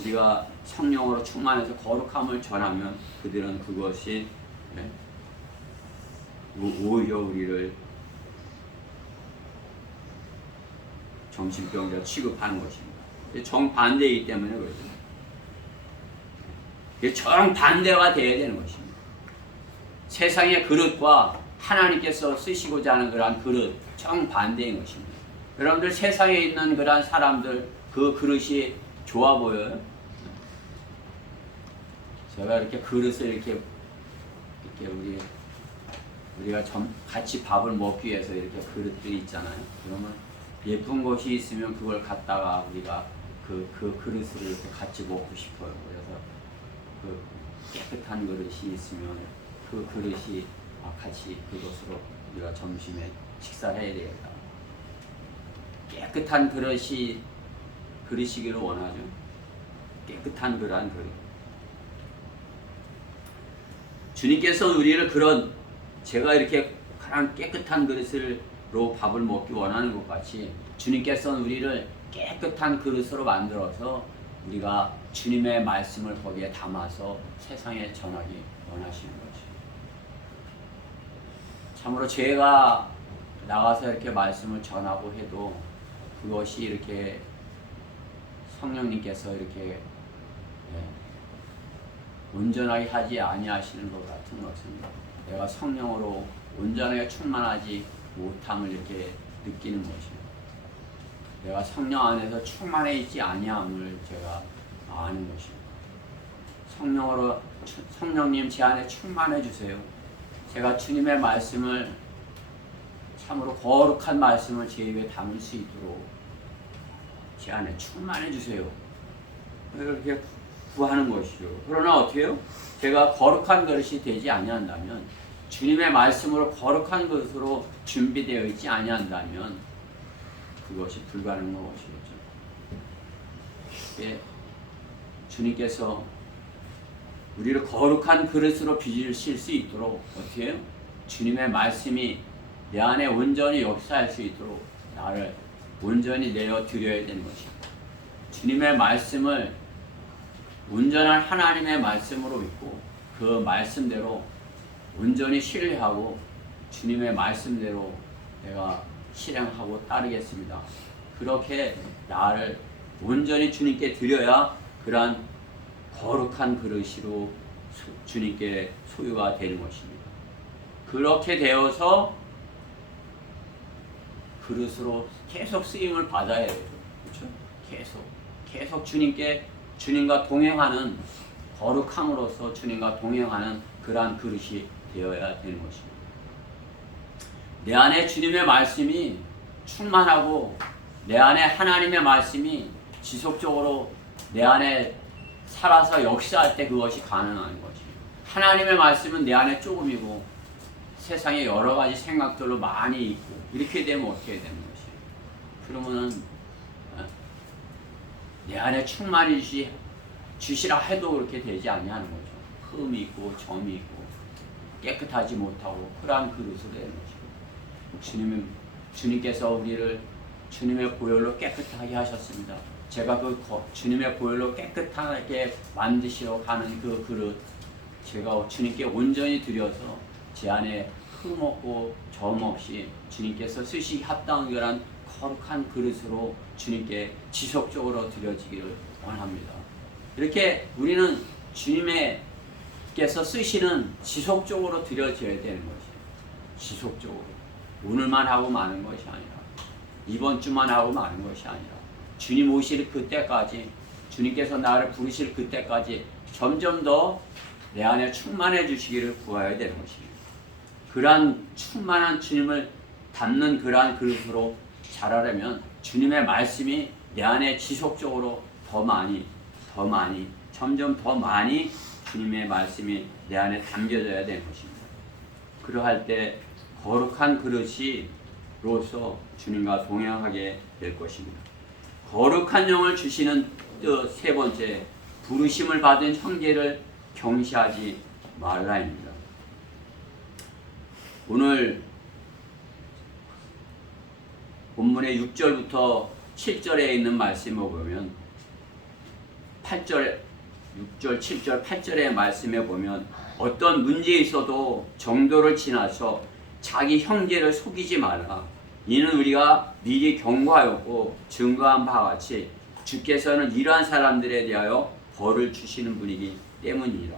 우리가 성령으로 충만해서 거룩함을 전하면 그들은 그것이 오히려 우리를 정신병자 취급하는 것입니다. 정반대이기 때문에 그렇죠. 정반대가 되어야 되는 것입니다. 세상의 그릇과 하나님께서 쓰시고자 하는 그러한 그릇 정반대인 것입니다. 여러분들 세상에 있는 그러한 사람들 그 그릇이 좋아 보여요? 제가 이렇게 그릇을 이렇게 우리가 같이 밥을 먹기 위해서 이렇게 그릇들이 있잖아요. 그러면 예쁜 것이 있으면 그걸 갖다가 우리가 그 그릇을 이렇게 같이 먹고 싶어요. 그래서 그 깨끗한 그릇이 있으면 그 그릇이 같이 그것으로 우리가 점심에 식사를 해야 되겠다. 깨끗한 그릇이기를 원하죠. 깨끗한 그러한 그릇. 주님께서 우리를 제가 이렇게 가장 깨끗한 그릇으로 밥을 먹기 원하는 것 같이 주님께서는 우리를 깨끗한 그릇으로 만들어서 우리가 주님의 말씀을 거기에 담아서 세상에 전하기 원하시는 거죠. 참으로 제가 나가서 이렇게 말씀을 전하고 해도 그것이 이렇게 성령님께서 이렇게 온전하게 하지 아니하시는 것 같은 것은 내가 성령으로 온전하게 충만하지 못함을 이렇게 느끼는 것입니다. 내가 성령 안에서 충만해 있지 아니함을 제가 아는 것입니다. 성령님 제 안에 충만해 주세요. 제가 주님의 말씀을 참으로 거룩한 말씀을 제 입에 담을 수 있도록 제 안에 충만해 주세요. 이렇게 구하는 것이죠. 그러나 어떻게 해요? 제가 거룩한 그릇이 되지 아니한다면 주님의 말씀으로 거룩한 것으로 준비되어 있지 아니한다면 그것이 불가능한 것이겠죠. 예, 주님께서 우리를 거룩한 그릇으로 빚으실 수 있도록 어떻게 해요? 주님의 말씀이 내 안에 온전히 역사할 수 있도록 나를 온전히 내어 드려야 되는 것입니다. 주님의 말씀을 온전한 하나님의 말씀으로 믿고 그 말씀대로 온전히 신뢰하고 주님의 말씀대로 내가 실행하고 따르겠습니다. 그렇게 나를 온전히 주님께 드려야 그러한 거룩한 그릇으로 주님께 소유가 되는 것입니다. 그렇게 되어서 그릇으로 계속 쓰임을 받아야 돼요. 그렇죠? 계속 주님과 동행하는 거룩함으로써 주님과 동행하는 그러한 그릇이 되어야 되는 것입니다. 내 안에 주님의 말씀이 충만하고 내 안에 하나님의 말씀이 지속적으로 내 안에 살아서 역사할 때 그것이 가능한 것입니다. 하나님의 말씀은 내 안에 조금이고 세상에 여러 가지 생각들로 많이 있고 이렇게 되면 어떻게 되는 것이에요? 그러면은 내 안에 충만히 주시라 해도 그렇게 되지 아니하는 거죠. 흠이 있고 점이 있고 깨끗하지 못하고 그러한 그릇으로 되는 것이고 주님께서 우리를 주님의 보혈로 깨끗하게 하셨습니다. 제가 그 주님의 보혈로 깨끗하게 만드시러 가는 그 그릇 제가 주님께 온전히 드려서 제 안에 흠 없고 점 없이 주님께서 쓰시기 합당한 그런 거룩한 그릇으로 주님께 지속적으로 드려지기를 원합니다. 이렇게 우리는 주님께서 쓰시는 지속적으로 드려져야 되는 것이에요. 지속적으로. 오늘만 하고 마는 것이 아니라 이번 주만 하고 마는 것이 아니라 주님 오실 그때까지 주님께서 나를 부르실 그때까지 점점 더 내 안에 충만해 주시기를 구해야 되는 것입니다. 그러한 충만한 주님을 담는 그러한 그릇으로 자라려면 주님의 말씀이 내 안에 지속적으로 더 많이 점점 더 많이 주님의 말씀이 내 안에 담겨져야 되는 것입니다. 그러할 때 거룩한 그릇이로서 주님과 동행하게 될 것입니다. 거룩한 영을 주시는 뜻 세 번째, 부르심을 받은 형제를 경시하지 말라입니다. 오늘 본문의 6절부터 7절에 있는 말씀을 보면 8절, 6절, 7절, 8절의 말씀에 보면 어떤 문제에 있어도 정도를 지나서 자기 형제를 속이지 말라. 이는 우리가 미리 경고하였고 증거한 바와 같이 주께서는 이러한 사람들에 대하여 벌을 주시는 분이기 때문이라.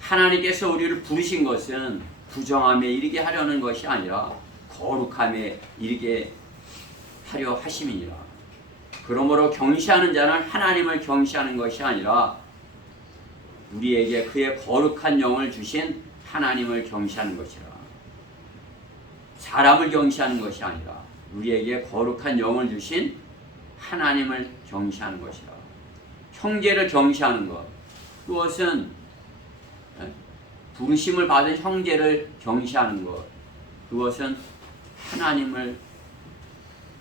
하나님께서 우리를 부르신 것은 부정함에 이르게 하려는 것이 아니라 거룩함에 이르게 하려 하심이니라. 그러므로 경시하는 자는 하나님을 경시하는 것이 아니라 우리에게 그의 거룩한 영을 주신 하나님을 경시하는 것이라. 사람을 경시하는 것이 아니라 우리에게 거룩한 영을 주신 하나님을 경시하는 것이라. 형제를 경시하는 것, 그것은 부르심을 받은 형제를 경시하는 것, 그것은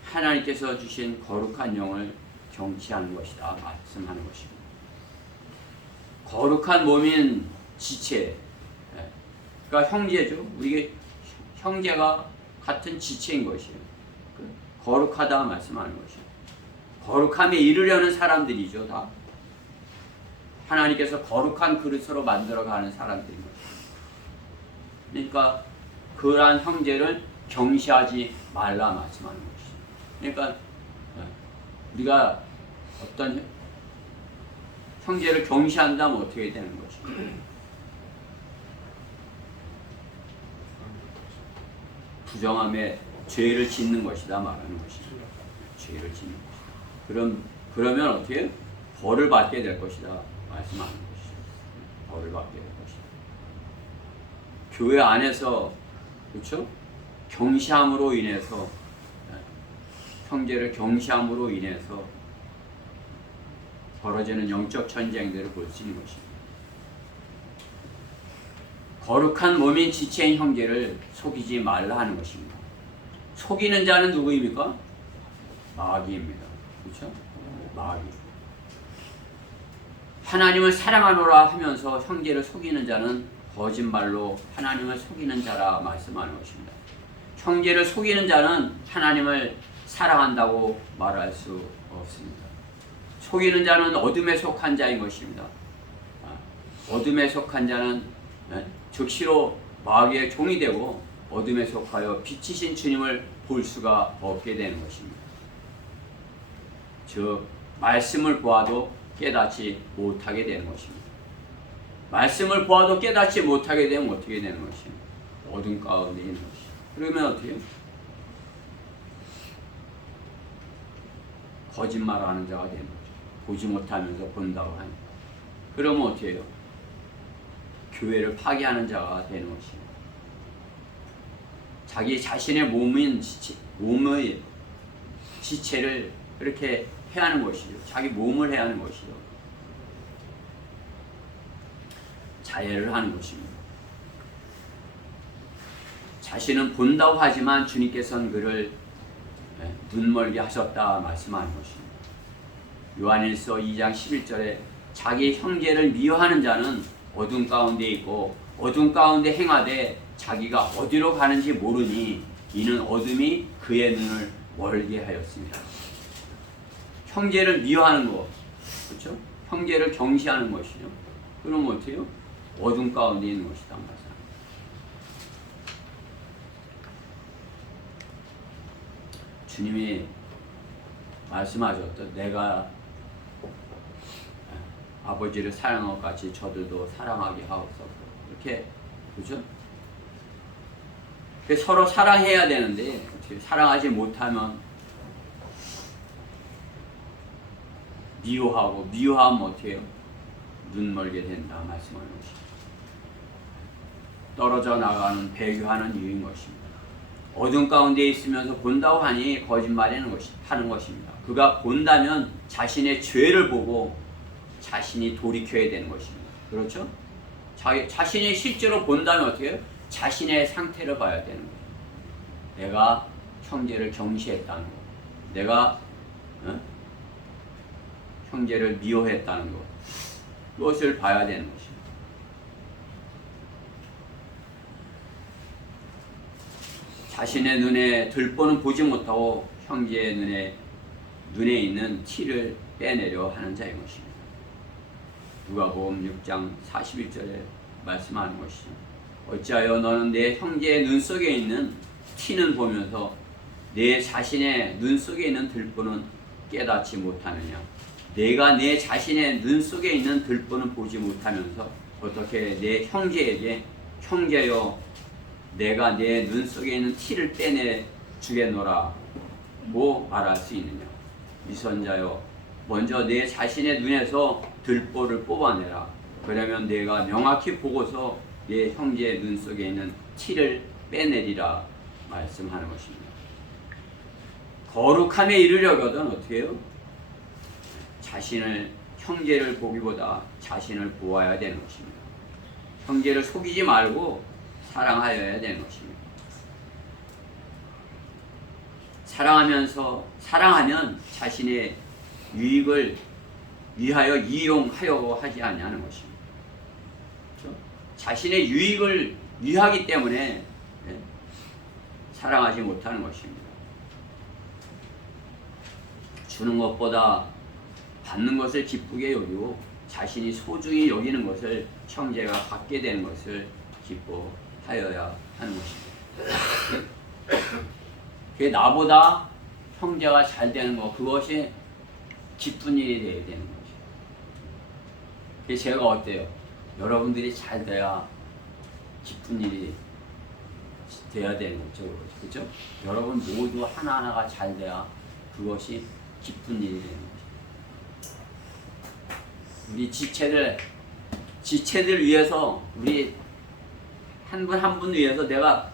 하나님께서 주신 거룩한 영을 경시하는 것이다 말씀하는 것입니다. 거룩한 몸인 지체, 그러니까 형제죠. 우리 형제가 같은 지체인 것이에요. 거룩하다 말씀하는 것이에요. 거룩함에 이르려는 사람들이죠. 다 하나님께서 거룩한 그릇으로 만들어가는 사람들인 것입니다. 그러니까 그러한 형제를 경시하지 말라 말씀하는 것이죠. 그러니까 우리가 어떤 형제를 경시한다면 어떻게 되는 것입니까? 부정함에 죄를 짓는 것이다 말하는 것이죠. 죄를 짓는 것이다. 그러면 어떻게 벌을 받게 될 것이다 말씀하는 것이죠. 벌을 받게 될 것이다. 교회 안에서 그렇죠? 경시함으로 인해서 형제를 경시함으로 인해서 벌어지는 영적 전쟁들을 볼 수 있는 것입니다. 거룩한 몸인 지체인 형제를 속이지 말라 하는 것입니다. 속이는 자는 누구입니까? 마귀입니다. 그렇죠? 마귀. 하나님을 사랑하노라 하면서 형제를 속이는 자는 거짓말로 하나님을 속이는 자라 말씀하는 것입니다. 형제를 속이는 자는 하나님을 사랑한다고 말할 수 없습니다. 속이는 자는 어둠에 속한 자인 것입니다. 어둠에 속한 자는 즉시로 마귀의 종이 되고 어둠에 속하여 빛이신 주님을 볼 수가 없게 되는 것입니다. 즉 말씀을 보아도 깨닫지 못하게 되는 것입니다. 말씀을 보아도 깨닫지 못하게 되면 어떻게 되는 것입니까? 어둠 가운데 있는 것입니다. 그러면 어떻게 해요? 거짓말하는 자가 되는 거죠. 보지 못하면서 본다고 하니까. 그러면 어떻게 해요? 교회를 파괴하는 자가 되는 것입니다. 자기 자신의 몸의 지체를 이렇게 해하는 것이죠. 자기 몸을 해하는 것이죠. 자해를 하는 것입니다. 자신은 본다고 하지만 주님께서는 그를 눈멀게 하셨다 말씀하는 것입니다. 요한일서 2장 11절에 자기 형제를 미워하는 자는 어둠 가운데 있고 어둠 가운데 행하되 자기가 어디로 가는지 모르니 이는 어둠이 그의 눈을 멀게 하였습니다. 형제를 미워하는 것, 그렇죠? 형제를 경시하는 것이죠. 그러면 어떻게 해요? 어둠 가운데 있는 것이다. 주님이 말씀하셨던 내가 아버지를 사랑한 것 같이 저들도 사랑하게 하옵소서. 이렇게 그렇죠? 서로 사랑해야 되는데 사랑하지 못하면 미워하면 어떻게 해요? 눈멀게 된다 말씀하는 것입니다. 떨어져 나가는 배교하는 이유인 것입니다. 어둠 가운데 있으면서 본다고 하니 거짓말하는 것입니다. 그가 본다면 자신의 죄를 보고 자신이 돌이켜야 되는 것입니다. 그렇죠? 자신이 실제로 본다면 어떻게 해요? 자신의 상태를 봐야 되는 거예요. 내가 형제를 경시했다는 것, 내가 형제를 미워했다는 것, 그것을 봐야 되는 것입니다. 자신의 눈에 들보는 보지 못하고 형제의 눈에 있는 티를 빼내려 하는 자인 것입니다. 누가복음 6장 41절에 말씀하는 것이죠. 어찌하여 너는 내 형제의 눈 속에 있는 티는 보면서 내 자신의 눈 속에 있는 들보는 깨닫지 못하느냐. 내가 내 자신의 눈 속에 있는 들보는 보지 못하면서 어떻게 내 형제에게 형제여 내가 내 눈 속에 있는 티를 빼내 주겠노라고 말할 수 있느냐. 위선자여 먼저 내 자신의 눈에서 들보를 뽑아내라. 그러면 내가 명확히 보고서 내 형제의 눈 속에 있는 티를 빼내리라 말씀하는 것입니다. 거룩함에 이르려거든 어떻게 해요? 자신을 형제를 보기보다 자신을 보아야 되는 것입니다. 형제를 속이지 말고 사랑하여야 되는 것입니다. 사랑하면 자신의 유익을 위하여 이용하려고 하지 않냐는 것입니다. 그렇죠? 자신의 유익을 위하기 때문에 사랑하지 못하는 것입니다. 주는 것보다 받는 것을 기쁘게 여기고 자신이 소중히 여기는 것을 형제가 갖게 되는 것을 기뻐하여야 하는 것입니다. 그게 나보다 형제가 잘 되는 것, 그것이 기쁜 일이 되어야 되는 거죠. 그게 제가 어때요? 여러분들이 잘 돼야 기쁜 일이 돼야 되는 거죠. 그렇죠? 여러분 모두 하나하나가 잘 돼야 그것이 기쁜 일이 되는 거죠. 우리 지체들 위해서, 우리 한 분 한 분 위해서 내가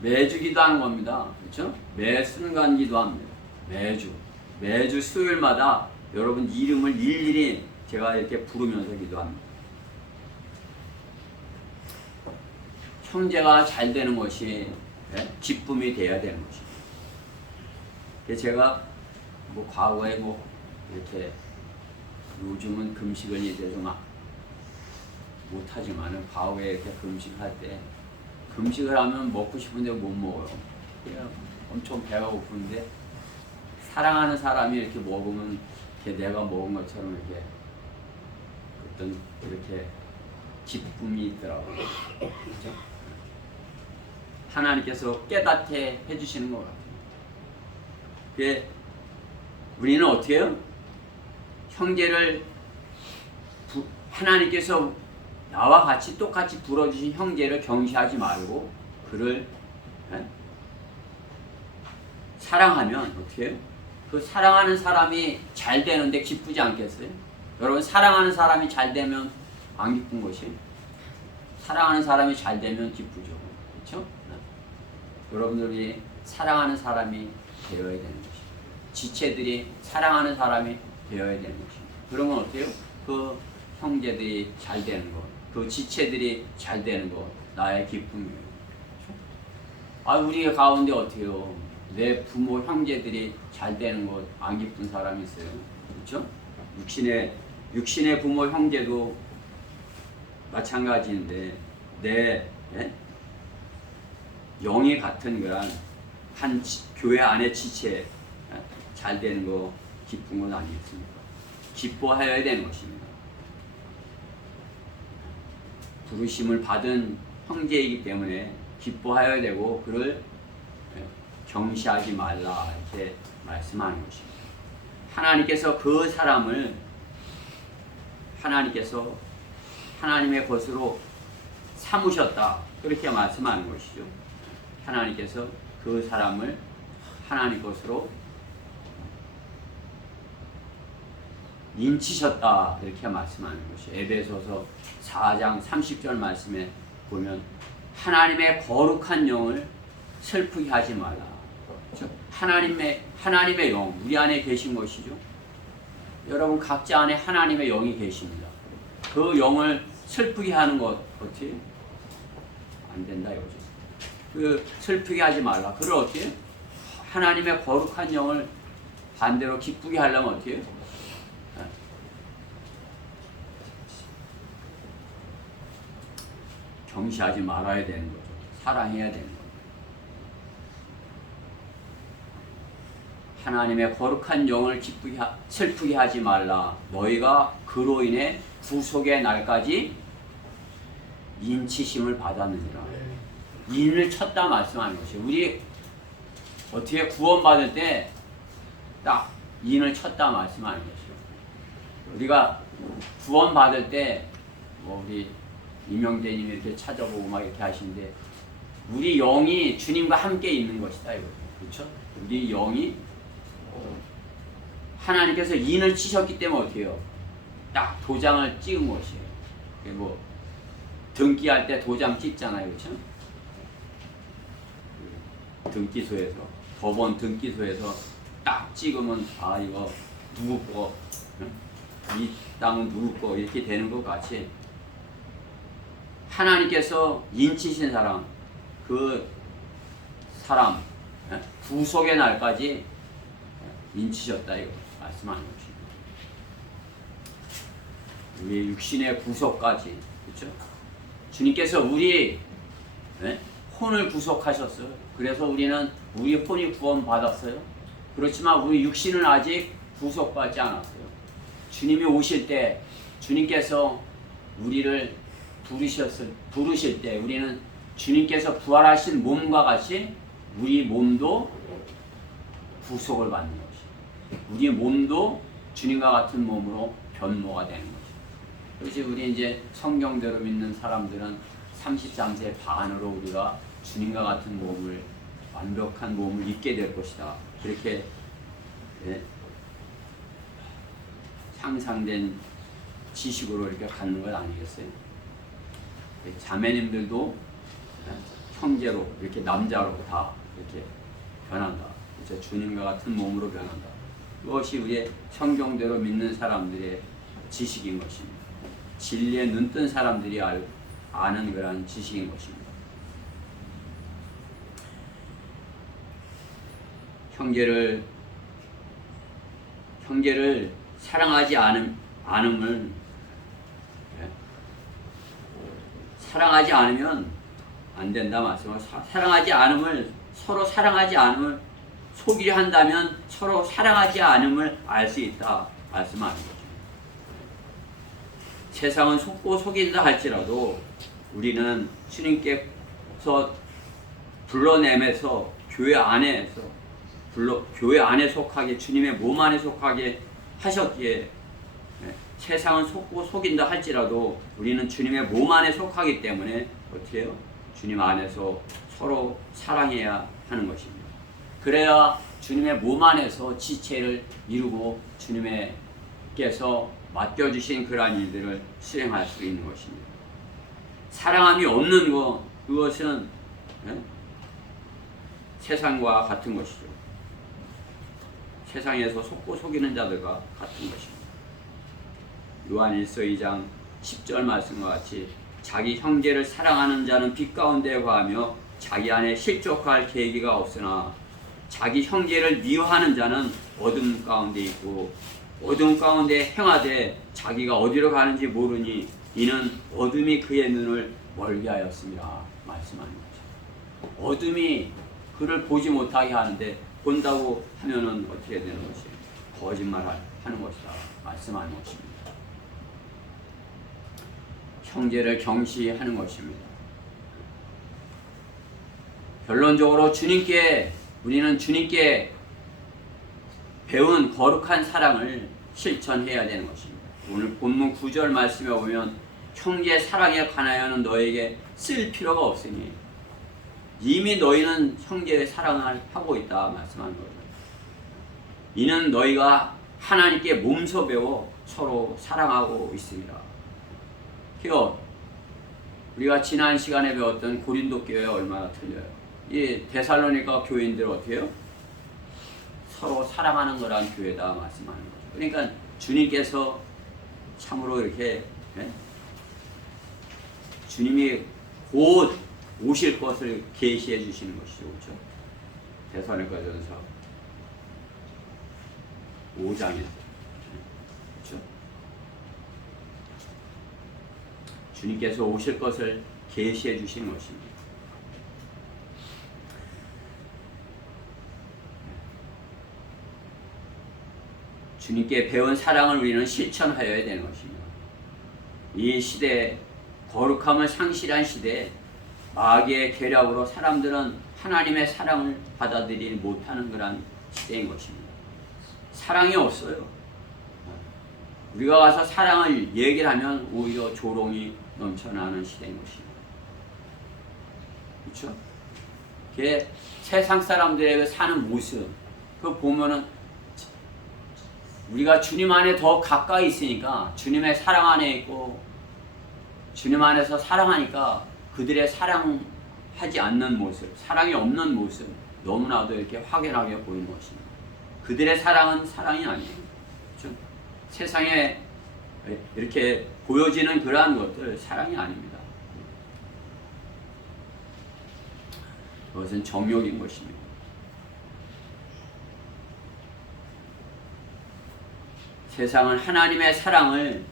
매주 기도하는 겁니다. 그렇죠? 매 순간 기도합니다. 매주 수요일마다 여러분 이름을 일일이 제가 이렇게 부르면서 기도합니다. 형제가 잘 되는 것이 기쁨이 되어야 되는 것입니다. 제가 과거에 이렇게 요즘은 금식을 이제 좀 못하지만은 과거에 이렇게 금식할 때 금식을 하면 먹고 싶은데 못 먹어요. 그냥 엄청 배가 고픈데 사랑하는 사람이 이렇게 먹으면 이렇게 내가 먹은 것처럼 이렇게 어떤 이렇게 기쁨이 있더라고요. 그렇죠? 하나님께서 깨닫게 해주시는 것 같아요. 그게 우리는 어떻게 해요? 형제를 하나님께서 나와 같이 똑같이 불어주신 형제를 경시하지 말고 그를 사랑하면 어떻게 해요? 그 사랑하는 사람이 잘 되는데 기쁘지 않겠어요? 여러분 사랑하는 사람이 잘 되면 안 기쁜 것이? 사랑하는 사람이 잘 되면 기쁘죠. 그렇죠? 여러분들이 사랑하는 사람이 되어야 되는 것입니다. 지체들이 사랑하는 사람이 되어야 되는 것입니다. 그러면 어때요? 그 형제들이 잘 되는 것, 그 지체들이 잘 되는 것, 나의 기쁨이에요. 우리 가운데 어떻게 해요? 내 부모 형제들이 잘 되는 것 안 기쁜 사람이 있어요. 그렇죠? 육신의 부모 형제도 마찬가지인데 내 영이 같은 그런 한 교회 안의 지체 잘 되는 거 기쁜 건 아니겠습니까? 기뻐하여야 되는 것입니다. 부르심을 받은 형제이기 때문에 기뻐하여야 되고 그를 경시하지 말라 이렇게 말씀하는 것입니다. 하나님께서 그 사람을 하나님의 것으로 삼으셨다 그렇게 말씀하는 것이죠. 하나님께서 그 사람을 하나님 것으로 인치셨다 이렇게 말씀하는 것이 에베소서 4장 30절 말씀에 보면 하나님의 거룩한 영을 슬프게 하지 말라. 그렇죠? 하나님의 영 우리 안에 계신 것이죠. 여러분 각자 안에 하나님의 영이 계십니다. 그 영을 슬프게 하는 것 어떻게? 안 된다 이거죠. 그 슬프게 하지 말라. 그걸 어떻게? 하나님의 거룩한 영을 반대로 기쁘게 하려면 어떻게 해요? 경시하지 말아야 되는 거죠. 사랑해야 되는 거죠. 하나님의 거룩한 영을 슬프게 하지 말라. 너희가 그로 인해 구속의 날까지 인치심을 받았느니라. 인을 쳤다 말씀하는 것이에요. 우리 어떻게 구원받을 때 딱 인을 쳤다 말씀하는 것이죠. 우리가 구원받을 때 뭐 우리 이명재님이 이렇게 찾아보고 막 이렇게 하시는데 우리 영이 주님과 함께 있는 것이다 이거. 그렇죠? 우리 영이 하나님께서 인을 치셨기 때문에 어떻게 해요? 딱 도장을 찍은 것이에요. 뭐 등기할 때 도장 찍잖아요. 그렇죠? 등기소에서 법원 등기소에서 딱 찍으면 아 이거 누구 거, 이 땅은 누구 거 이렇게 되는 것 같이 하나님께서 인치신 사람 그 사람 구속의 날까지 인치셨다 이거 말씀하는 것입니다. 우리 육신의 구속까지 그렇죠? 주님께서 우리 혼을 구속하셨어요. 그래서 우리는 우리 혼이 구원받았어요. 그렇지만 우리 육신은 아직 구속받지 않았어요. 주님이 오실 때 주님께서 우리를 부르실 때 우리는 주님께서 부활하신 몸과 같이 우리 몸도 구속을 받는 것이에요. 우리 몸도 주님과 같은 몸으로 변모가 되는 것이에요. 그래서 우리 이제 성경대로 믿는 사람들은 33세 반으로 우리가 주님과 같은 몸을 완벽한 몸을 입게 될 것이다. 그렇게 상상된 지식으로 이렇게 갖는 것 아니겠어요? 자매님들도 형제로 이렇게 남자로 다 이렇게 변한다. 그래서 주님과 같은 몸으로 변한다. 이것이 우리의 성경대로 믿는 사람들의 지식인 것입니다. 진리에 눈뜬 사람들이 아는 그런 지식인 것입니다. 형제를 사랑하지 않음을 사랑하지 않으면 안 된다 말씀하세요. 서로 사랑하지 않음을 속이려 한다면 서로 사랑하지 않음을 알 수 있다 말씀하는 거죠. 세상은 속고 속인다 할지라도 우리는 주님께서 불러내면서 교회 안에 속하게 주님의 몸 안에 속하게 하셨기에 세상은 속고 속인다 할지라도 우리는 주님의 몸 안에 속하기 때문에 어떻게 해요? 주님 안에서 서로 사랑해야 하는 것입니다. 그래야 주님의 몸 안에서 지체를 이루고 주님께서 맡겨주신 그러한 일들을 수행할 수 있는 것입니다. 사랑함이 없는 그것은 세상과 같은 것이죠. 세상에서 속고 속이는 자들과 같은 것입니다. 요한일서 2장 10절 말씀과 같이 자기 형제를 사랑하는 자는 빛 가운데 거하며 자기 안에 실족할 계기가 없으나 자기 형제를 미워하는 자는 어둠 가운데 있고 어둠 가운데 행하되 자기가 어디로 가는지 모르니 이는 어둠이 그의 눈을 멀게 하였습니다. 말씀하는 거죠. 어둠이 그를 보지 못하게 하는데 본다고 하면은 어떻게 되는 것이에요? 거짓말하는 것이다. 말씀하는 것입니다. 형제를 경시하는 것입니다. 결론적으로 우리는 주님께 배운 거룩한 사랑을 실천해야 되는 것입니다. 오늘 본문 9절 말씀에 보면 형제 사랑에 관하여는 너에게 쓸 필요가 없으니 이미 너희는 형제의 사랑을 하고 있다 말씀하는 거죠. 이는 너희가 하나님께 몸소 배워 서로 사랑하고 있습니다. 우리가 지난 시간에 배웠던 고린도 교회와 얼마나 틀려요. 이 데살로니가 교인들 어떻게 해요? 서로 사랑하는 거란 교회다 말씀하는 거죠. 그러니까 주님께서 참으로 이렇게 주님이 곧 오실 것을 계시해 주시는 것이죠. 그렇죠? 데살로니가전서 5장에 그렇죠? 주님께서 오실 것을 계시해 주시는 것입니다. 주님께 배운 사랑을 우리는 실천하여야 되는 것입니다. 이 시대에 거룩함을 상실한 시대에 마귀의 계략으로 사람들은 하나님의 사랑을 받아들이지 못하는 그런 시대인 것입니다. 사랑이 없어요. 우리가 가서 사랑을 얘기를 하면 오히려 조롱이 넘쳐나는 시대인 것입니다. 그렇죠? 그게 세상 사람들에게 사는 모습, 그 보면은 우리가 주님 안에 더 가까이 있으니까 주님의 사랑 안에 있고 주님 안에서 사랑하니까 그들의 사랑하지 않는 모습, 사랑이 없는 모습 너무나도 이렇게 확연하게 보이는 것입니다. 그들의 사랑은 사랑이 아니에요. 그렇죠? 세상에 이렇게 보여지는 그러한 것들 사랑이 아닙니다. 그것은 정욕인 것입니다. 세상은 하나님의 사랑을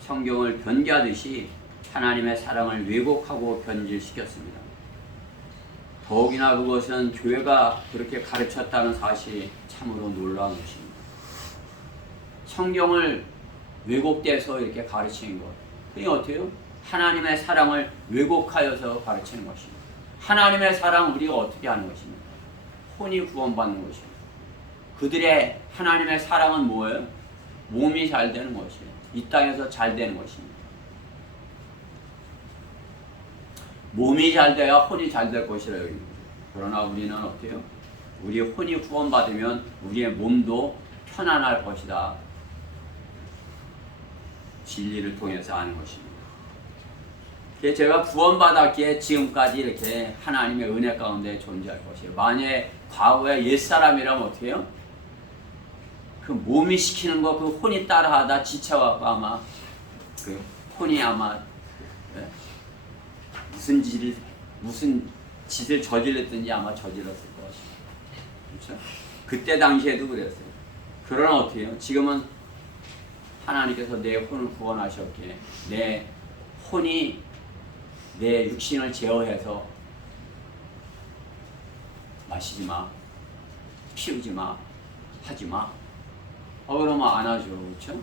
성경을 변개하듯이 하나님의 사랑을 왜곡하고 변질시켰습니다. 더욱이나 그것은 교회가 그렇게 가르쳤다는 사실이 참으로 놀라운 것입니다. 성경을 왜곡돼서 이렇게 가르치는 것. 그게 어때요? 하나님의 사랑을 왜곡하여서 가르치는 것입니다. 하나님의 사랑 우리가 어떻게 하는 것입니까? 혼이 구원받는 것입니다. 그들의 하나님의 사랑은 뭐예요? 몸이 잘 되는 것이에요. 이 땅에서 잘 되는 것입니다. 몸이 잘 돼야 혼이 잘 될 것이라 여깁니다. 그러나 우리는 어때요? 우리 혼이 구원받으면 우리의 몸도 편안할 것이다. 진리를 통해서 아는 것입니다. 제가 구원받았기에 지금까지 이렇게 하나님의 은혜 가운데 존재할 것이에요. 만약에 과거에 옛사람이라면 어떻게 해요? 그 몸이 시키는 거 그 혼이 따라하다 지쳐갖고 아마 그 혼이 아마 무슨 짓을 저질렀든지 아마 저질렀을 것입니다. 그렇죠? 그때 당시에도 그랬어요. 그러나 어떻게 해요? 지금은 하나님께서 내 혼을 구원하셨기에 내 혼이 내 육신을 제어해서 마시지 마, 피우지 마, 하지 마. 그러면 안 하죠. 그렇죠?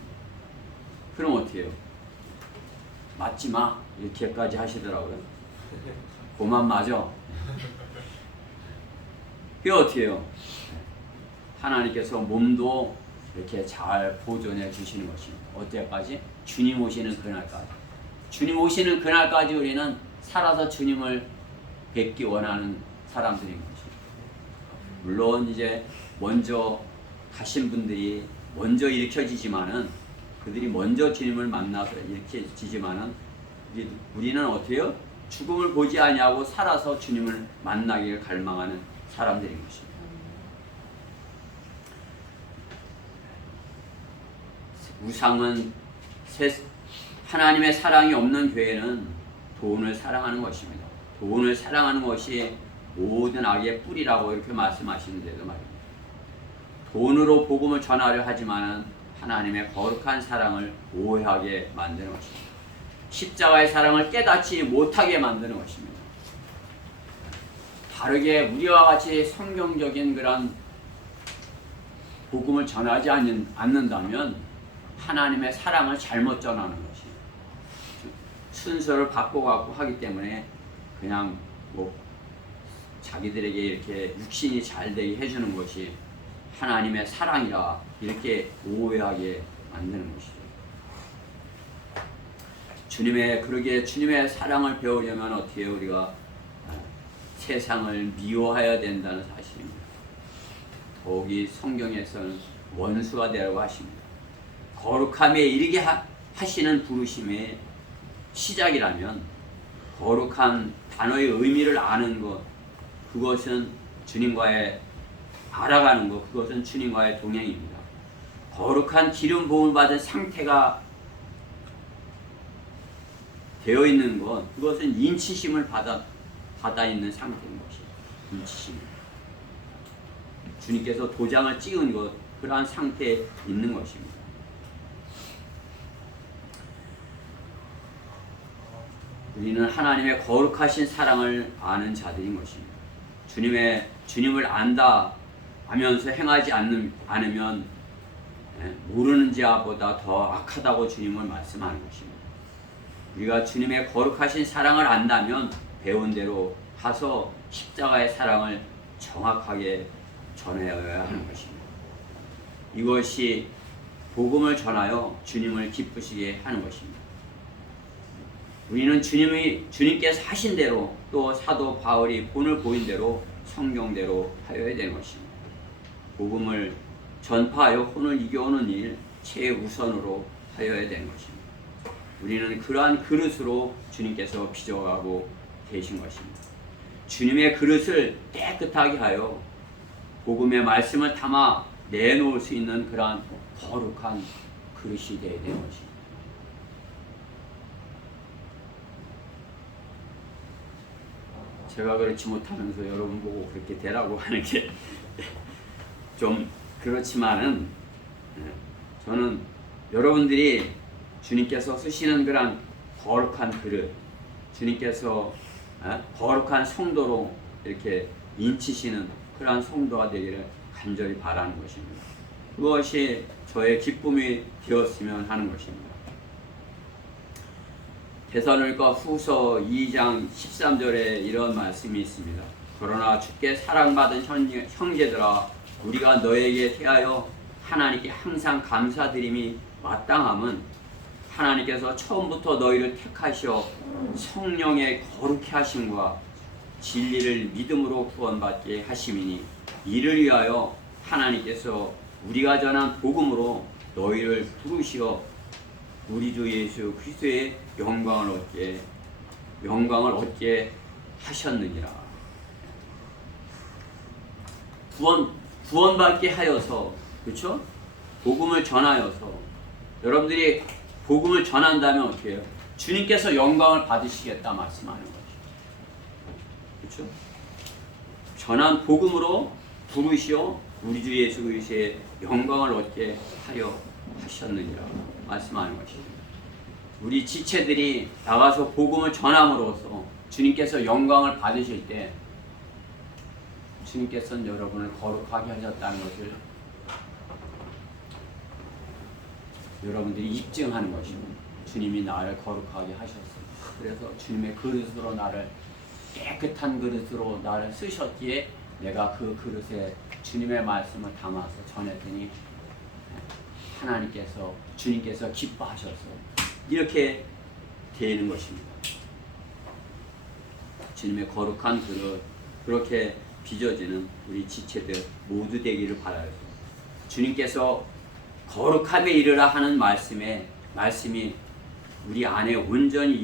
그럼 어떻게 해요? 맞지 마. 이렇게까지 하시더라고요. 그만 맞아. 그게 어떻게 해요? 하나님께서 몸도 이렇게 잘 보존해 주시는 것입니다. 어때까지? 주님 오시는 그날까지. 주님 오시는 그날까지 우리는 살아서 주님을 뵙기 원하는 사람들인 것입니다. 물론 이제 먼저 가신 분들이 먼저 일으켜지지만은 그들이 먼저 주님을 만나서 일으켜지지만은 우리는 어떻게 해요? 죽음을 보지 아니하고 살아서 주님을 만나기를 갈망하는 사람들인 것입니다. 우상은 하나님의 사랑이 없는 교회는 돈을 사랑하는 것입니다. 돈을 사랑하는 것이 모든 악의 뿌리라고 이렇게 말씀하시는데도 말입니다. 돈으로 복음을 전하려 하지만은 하나님의 거룩한 사랑을 오해하게 만드는 것입니다. 십자가의 사랑을 깨닫지 못하게 만드는 것입니다. 다르게 우리와 같이 성경적인 그런 복음을 전하지 않는다면 하나님의 사랑을 잘못 전하는 것이에요. 순서를 바꿔갖고 하기 때문에 그냥 뭐 자기들에게 이렇게 육신이 잘 되게 해주는 것이 하나님의 사랑이라 이렇게 오해하게 만드는 것이죠. 주님의 사랑을 배우려면 어떻게 해요? 우리가 세상을 미워해야 된다는 사실입니다. 더욱이 성경에서는 원수가 되라고 하십니다. 거룩함에 이르게 하시는 부르심의 시작이라면 거룩한 단어의 의미를 아는 것, 그것은 주님과의 알아가는 것, 그것은 주님과의 동행입니다. 거룩한 기름 부음을 받은 상태가 되어 있는 것, 그것은 인치심을 받아 있는 상태인 것이에요. 인치심. 주님께서 도장을 찍은 것, 그러한 상태에 있는 것입니다. 우리는 하나님의 거룩하신 사랑을 아는 자들인 것입니다. 주님을 안다 하면서 행하지 않으면 모르는 자보다 더 악하다고 주님은 말씀하는 것입니다. 우리가 주님의 거룩하신 사랑을 안다면 배운 대로 가서 십자가의 사랑을 정확하게 전해야 하는 것입니다. 이것이 복음을 전하여 주님을 기쁘시게 하는 것입니다. 우리는 주님께서 하신 대로 또 사도 바울이 본을 보인 대로 성경대로 하여야 되는 것입니다. 복음을 전파하여 혼을 이겨오는 일 최우선으로 하여야 되는 것입니다. 우리는 그러한 그릇으로 주님께서 빚어가고 계신 것입니다. 주님의 그릇을 깨끗하게 하여 복음의 말씀을 담아 내놓을 수 있는 그러한 거룩한 그릇이 되어야 되는 것입니다. 제가 그렇지 못하면서 여러분 보고 그렇게 되라고 하는 게 좀 그렇지만은 저는 여러분들이 주님께서 쓰시는 그런 거룩한 그릇, 주님께서 거룩한 성도로 이렇게 인치시는 그러한 성도가 되기를 간절히 바라는 것입니다. 그것이 저의 기쁨이 되었으면 하는 것입니다. 데살로니가 후서 2장 13절에 이런 말씀이 있습니다. 그러나 주께 사랑받은 형제들아, 우리가 너에게 대하여 하나님께 항상 감사드림이 마땅함은 하나님께서 처음부터 너희를 택하시어 성령의 거룩히 하심과 진리를 믿음으로 구원받게 하심이니, 이를 위하여 하나님께서 우리가 전한 복음으로 너희를 부르시어 우리 주 예수 그리스도의 영광을 얻게 하셨느니라. 구원받게 하여서, 그렇죠? 복음을 전하여서 여러분들이 복음을 전한다면 어떻게 해요? 주님께서 영광을 받으시겠다 말씀하는 거죠. 그렇죠? 전한 복음으로 부르시어 우리 주 예수 그리스도의 영광을 얻게 하여 하셨느니라 말씀하는 것이죠. 우리 지체들이 나가서 복음을 전함으로써 주님께서 영광을 받으실 때 주님께서는 여러분을 거룩하게 하셨다는 것을 여러분들이 입증하는 것입니다. 주님이 나를 거룩하게 하셨습니다. 그래서 주님의 그릇으로 나를, 깨끗한 그릇으로 나를 쓰셨기에 내가 그 그릇에 주님의 말씀을 담아서 전했더니 주님께서 기뻐하셔서 이렇게 되는 것입니다. 주님의 거룩한 그릇, 그렇게 빚어지는 우리 지체들 모두 되기를 바라요. 주님께서 거룩함에 이르라 하는 말씀이 우리 안에 온전히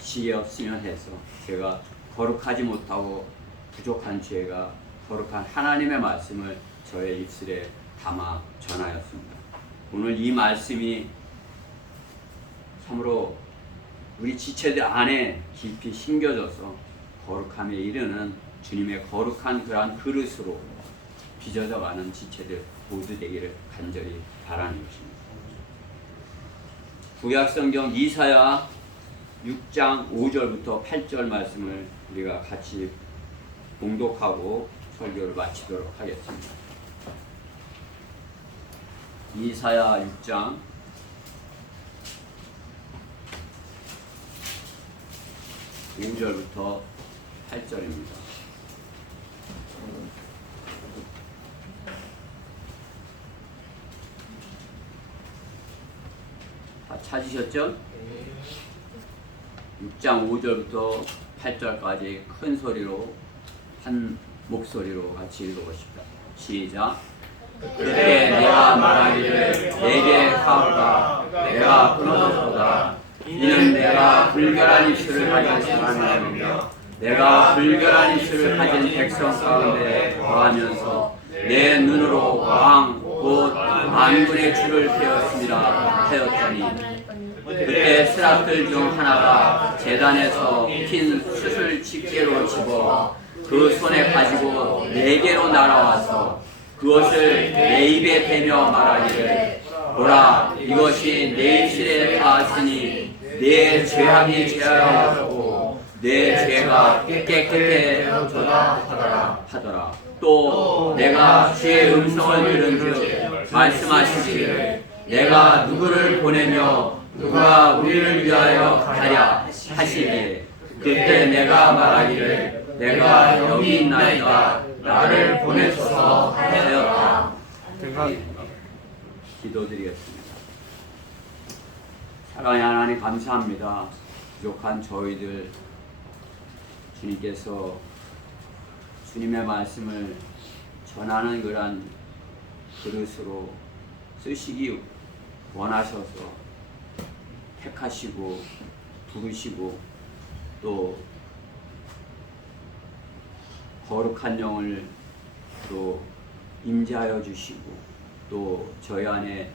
이루어지었으면 해서 제가 거룩하지 못하고 부족한 죄가 거룩한 하나님의 말씀을 저의 입술에 담아 전하였습니다. 오늘 이 말씀이 참으로 우리 지체들 안에 깊이 심겨져서 거룩함에 이르는 주님의 거룩한 그러한 그릇으로 빚어져가는 지체들 모두 되기를 간절히 바라는 것입니다. 구약성경 이사야 6장 5절부터 8절 말씀을 우리가 같이 봉독하고 설교를 마치도록 하겠습니다. 이사야 6장 5절부터 8절입니다. 다 찾으셨죠? 6장 5절부터 8절까지 큰 소리로 한 목소리로 같이 읽어보십시다. 시작. 그때 내가 말하기를 내게 가오라, 내가 끊어졌도다. 이는 내가 불결한 입술을 가진 사람이며 내가 불결한 입술을 가진 백성 가운데 거하면서 내 눈으로 왕 곧 만군의 주를 배웠습니다 하였더니 그때 스랍들 중 하나가 제단에서 핀 수술 집게로 집어 그 손에 가지고 내게로 날아와서 그것을 내 입에 대며 말하기를 보라 이것이 내 입술에 닿았으니 내 죄악이 제하였고 내 죄가 깨끗해졌다 하더라. 또 내가 주의 음성을 들은즉 말씀하시기를 내가 누구를 보내며 누가 우리를 위하여 가랴 하시기에 그때 내가 말하기를 내가 여기 있나이다 나를 보내소서 하였다. 기도드리겠습니다. 사랑하는 하나님 감사합니다. 부족한 저희들 주님께서 주님의 말씀을 전하는 그런 그릇으로 쓰시기 원하셔서 택하시고 부르시고 또 거룩한 영을 또 임재하여 주시고 또 저희 안에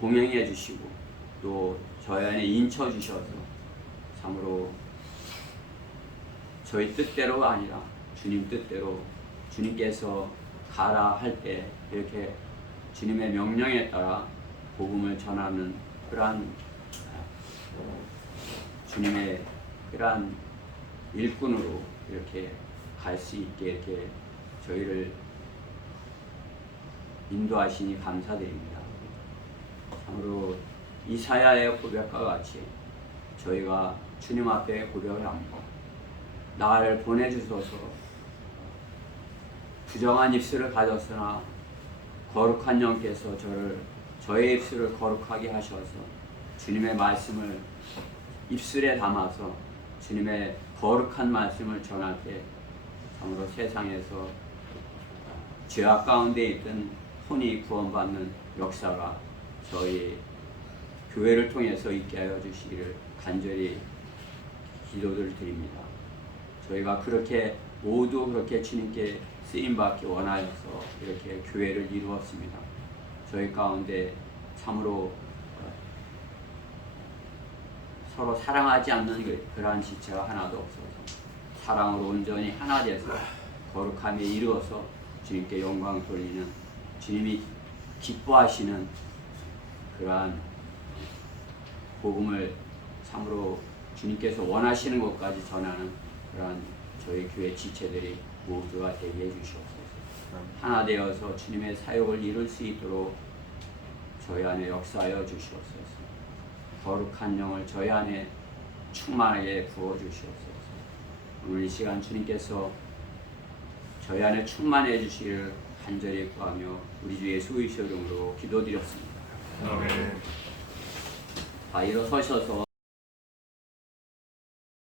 동행해 주시고 또 저희 안에 인쳐 주셔서 참으로 저희 뜻대로 아니라 주님 뜻대로 주님께서 가라 할 때 이렇게 주님의 명령에 따라 복음을 전하는 그러한 주님의 그러한 일꾼으로 이렇게 갈 수 있게 이렇게 저희를 인도하시니 감사드립니다. 참으로 이사야의 고백과 같이 저희가 주님 앞에 고백을 하고 나를 보내주소서 부정한 입술을 가졌으나 거룩한 영께서 저의 입술을 거룩하게 하셔서 주님의 말씀을 입술에 담아서 주님의 거룩한 말씀을 전할 때 참으로 세상에서 죄악 가운데 있던 혼이 구원받는 역사가 저희 교회를 통해서 있게 하여 주시기를 간절히 기도를 드립니다. 저희가 그렇게 모두 그렇게 주님께 쓰임받기 원하여서 이렇게 교회를 이루었습니다. 저희 가운데 참으로 서로 사랑하지 않는 그러한 지체가 하나도 없어서 사랑으로 온전히 하나 돼서 거룩함에 이르어서 주님께 영광 돌리는 주님이 기뻐하시는 그러한 복음을 참으로 주님께서 원하시는 것까지 전하는 그러한 저희 교회 지체들이 모두가 되게 해주시옵소서. 하나 되어서 주님의 사역을 이룰 수 있도록 저희 안에 역사하여 주시옵소서. 거룩한 영을 저희 안에 충만하게 부어주시옵소서. 오늘 이 시간 주님께서 저희 안에 충만해 주시기를 간절히 구하며 우리 주 예수 그리스도 이름으로 기도드렸습니다. 다 일어서셔서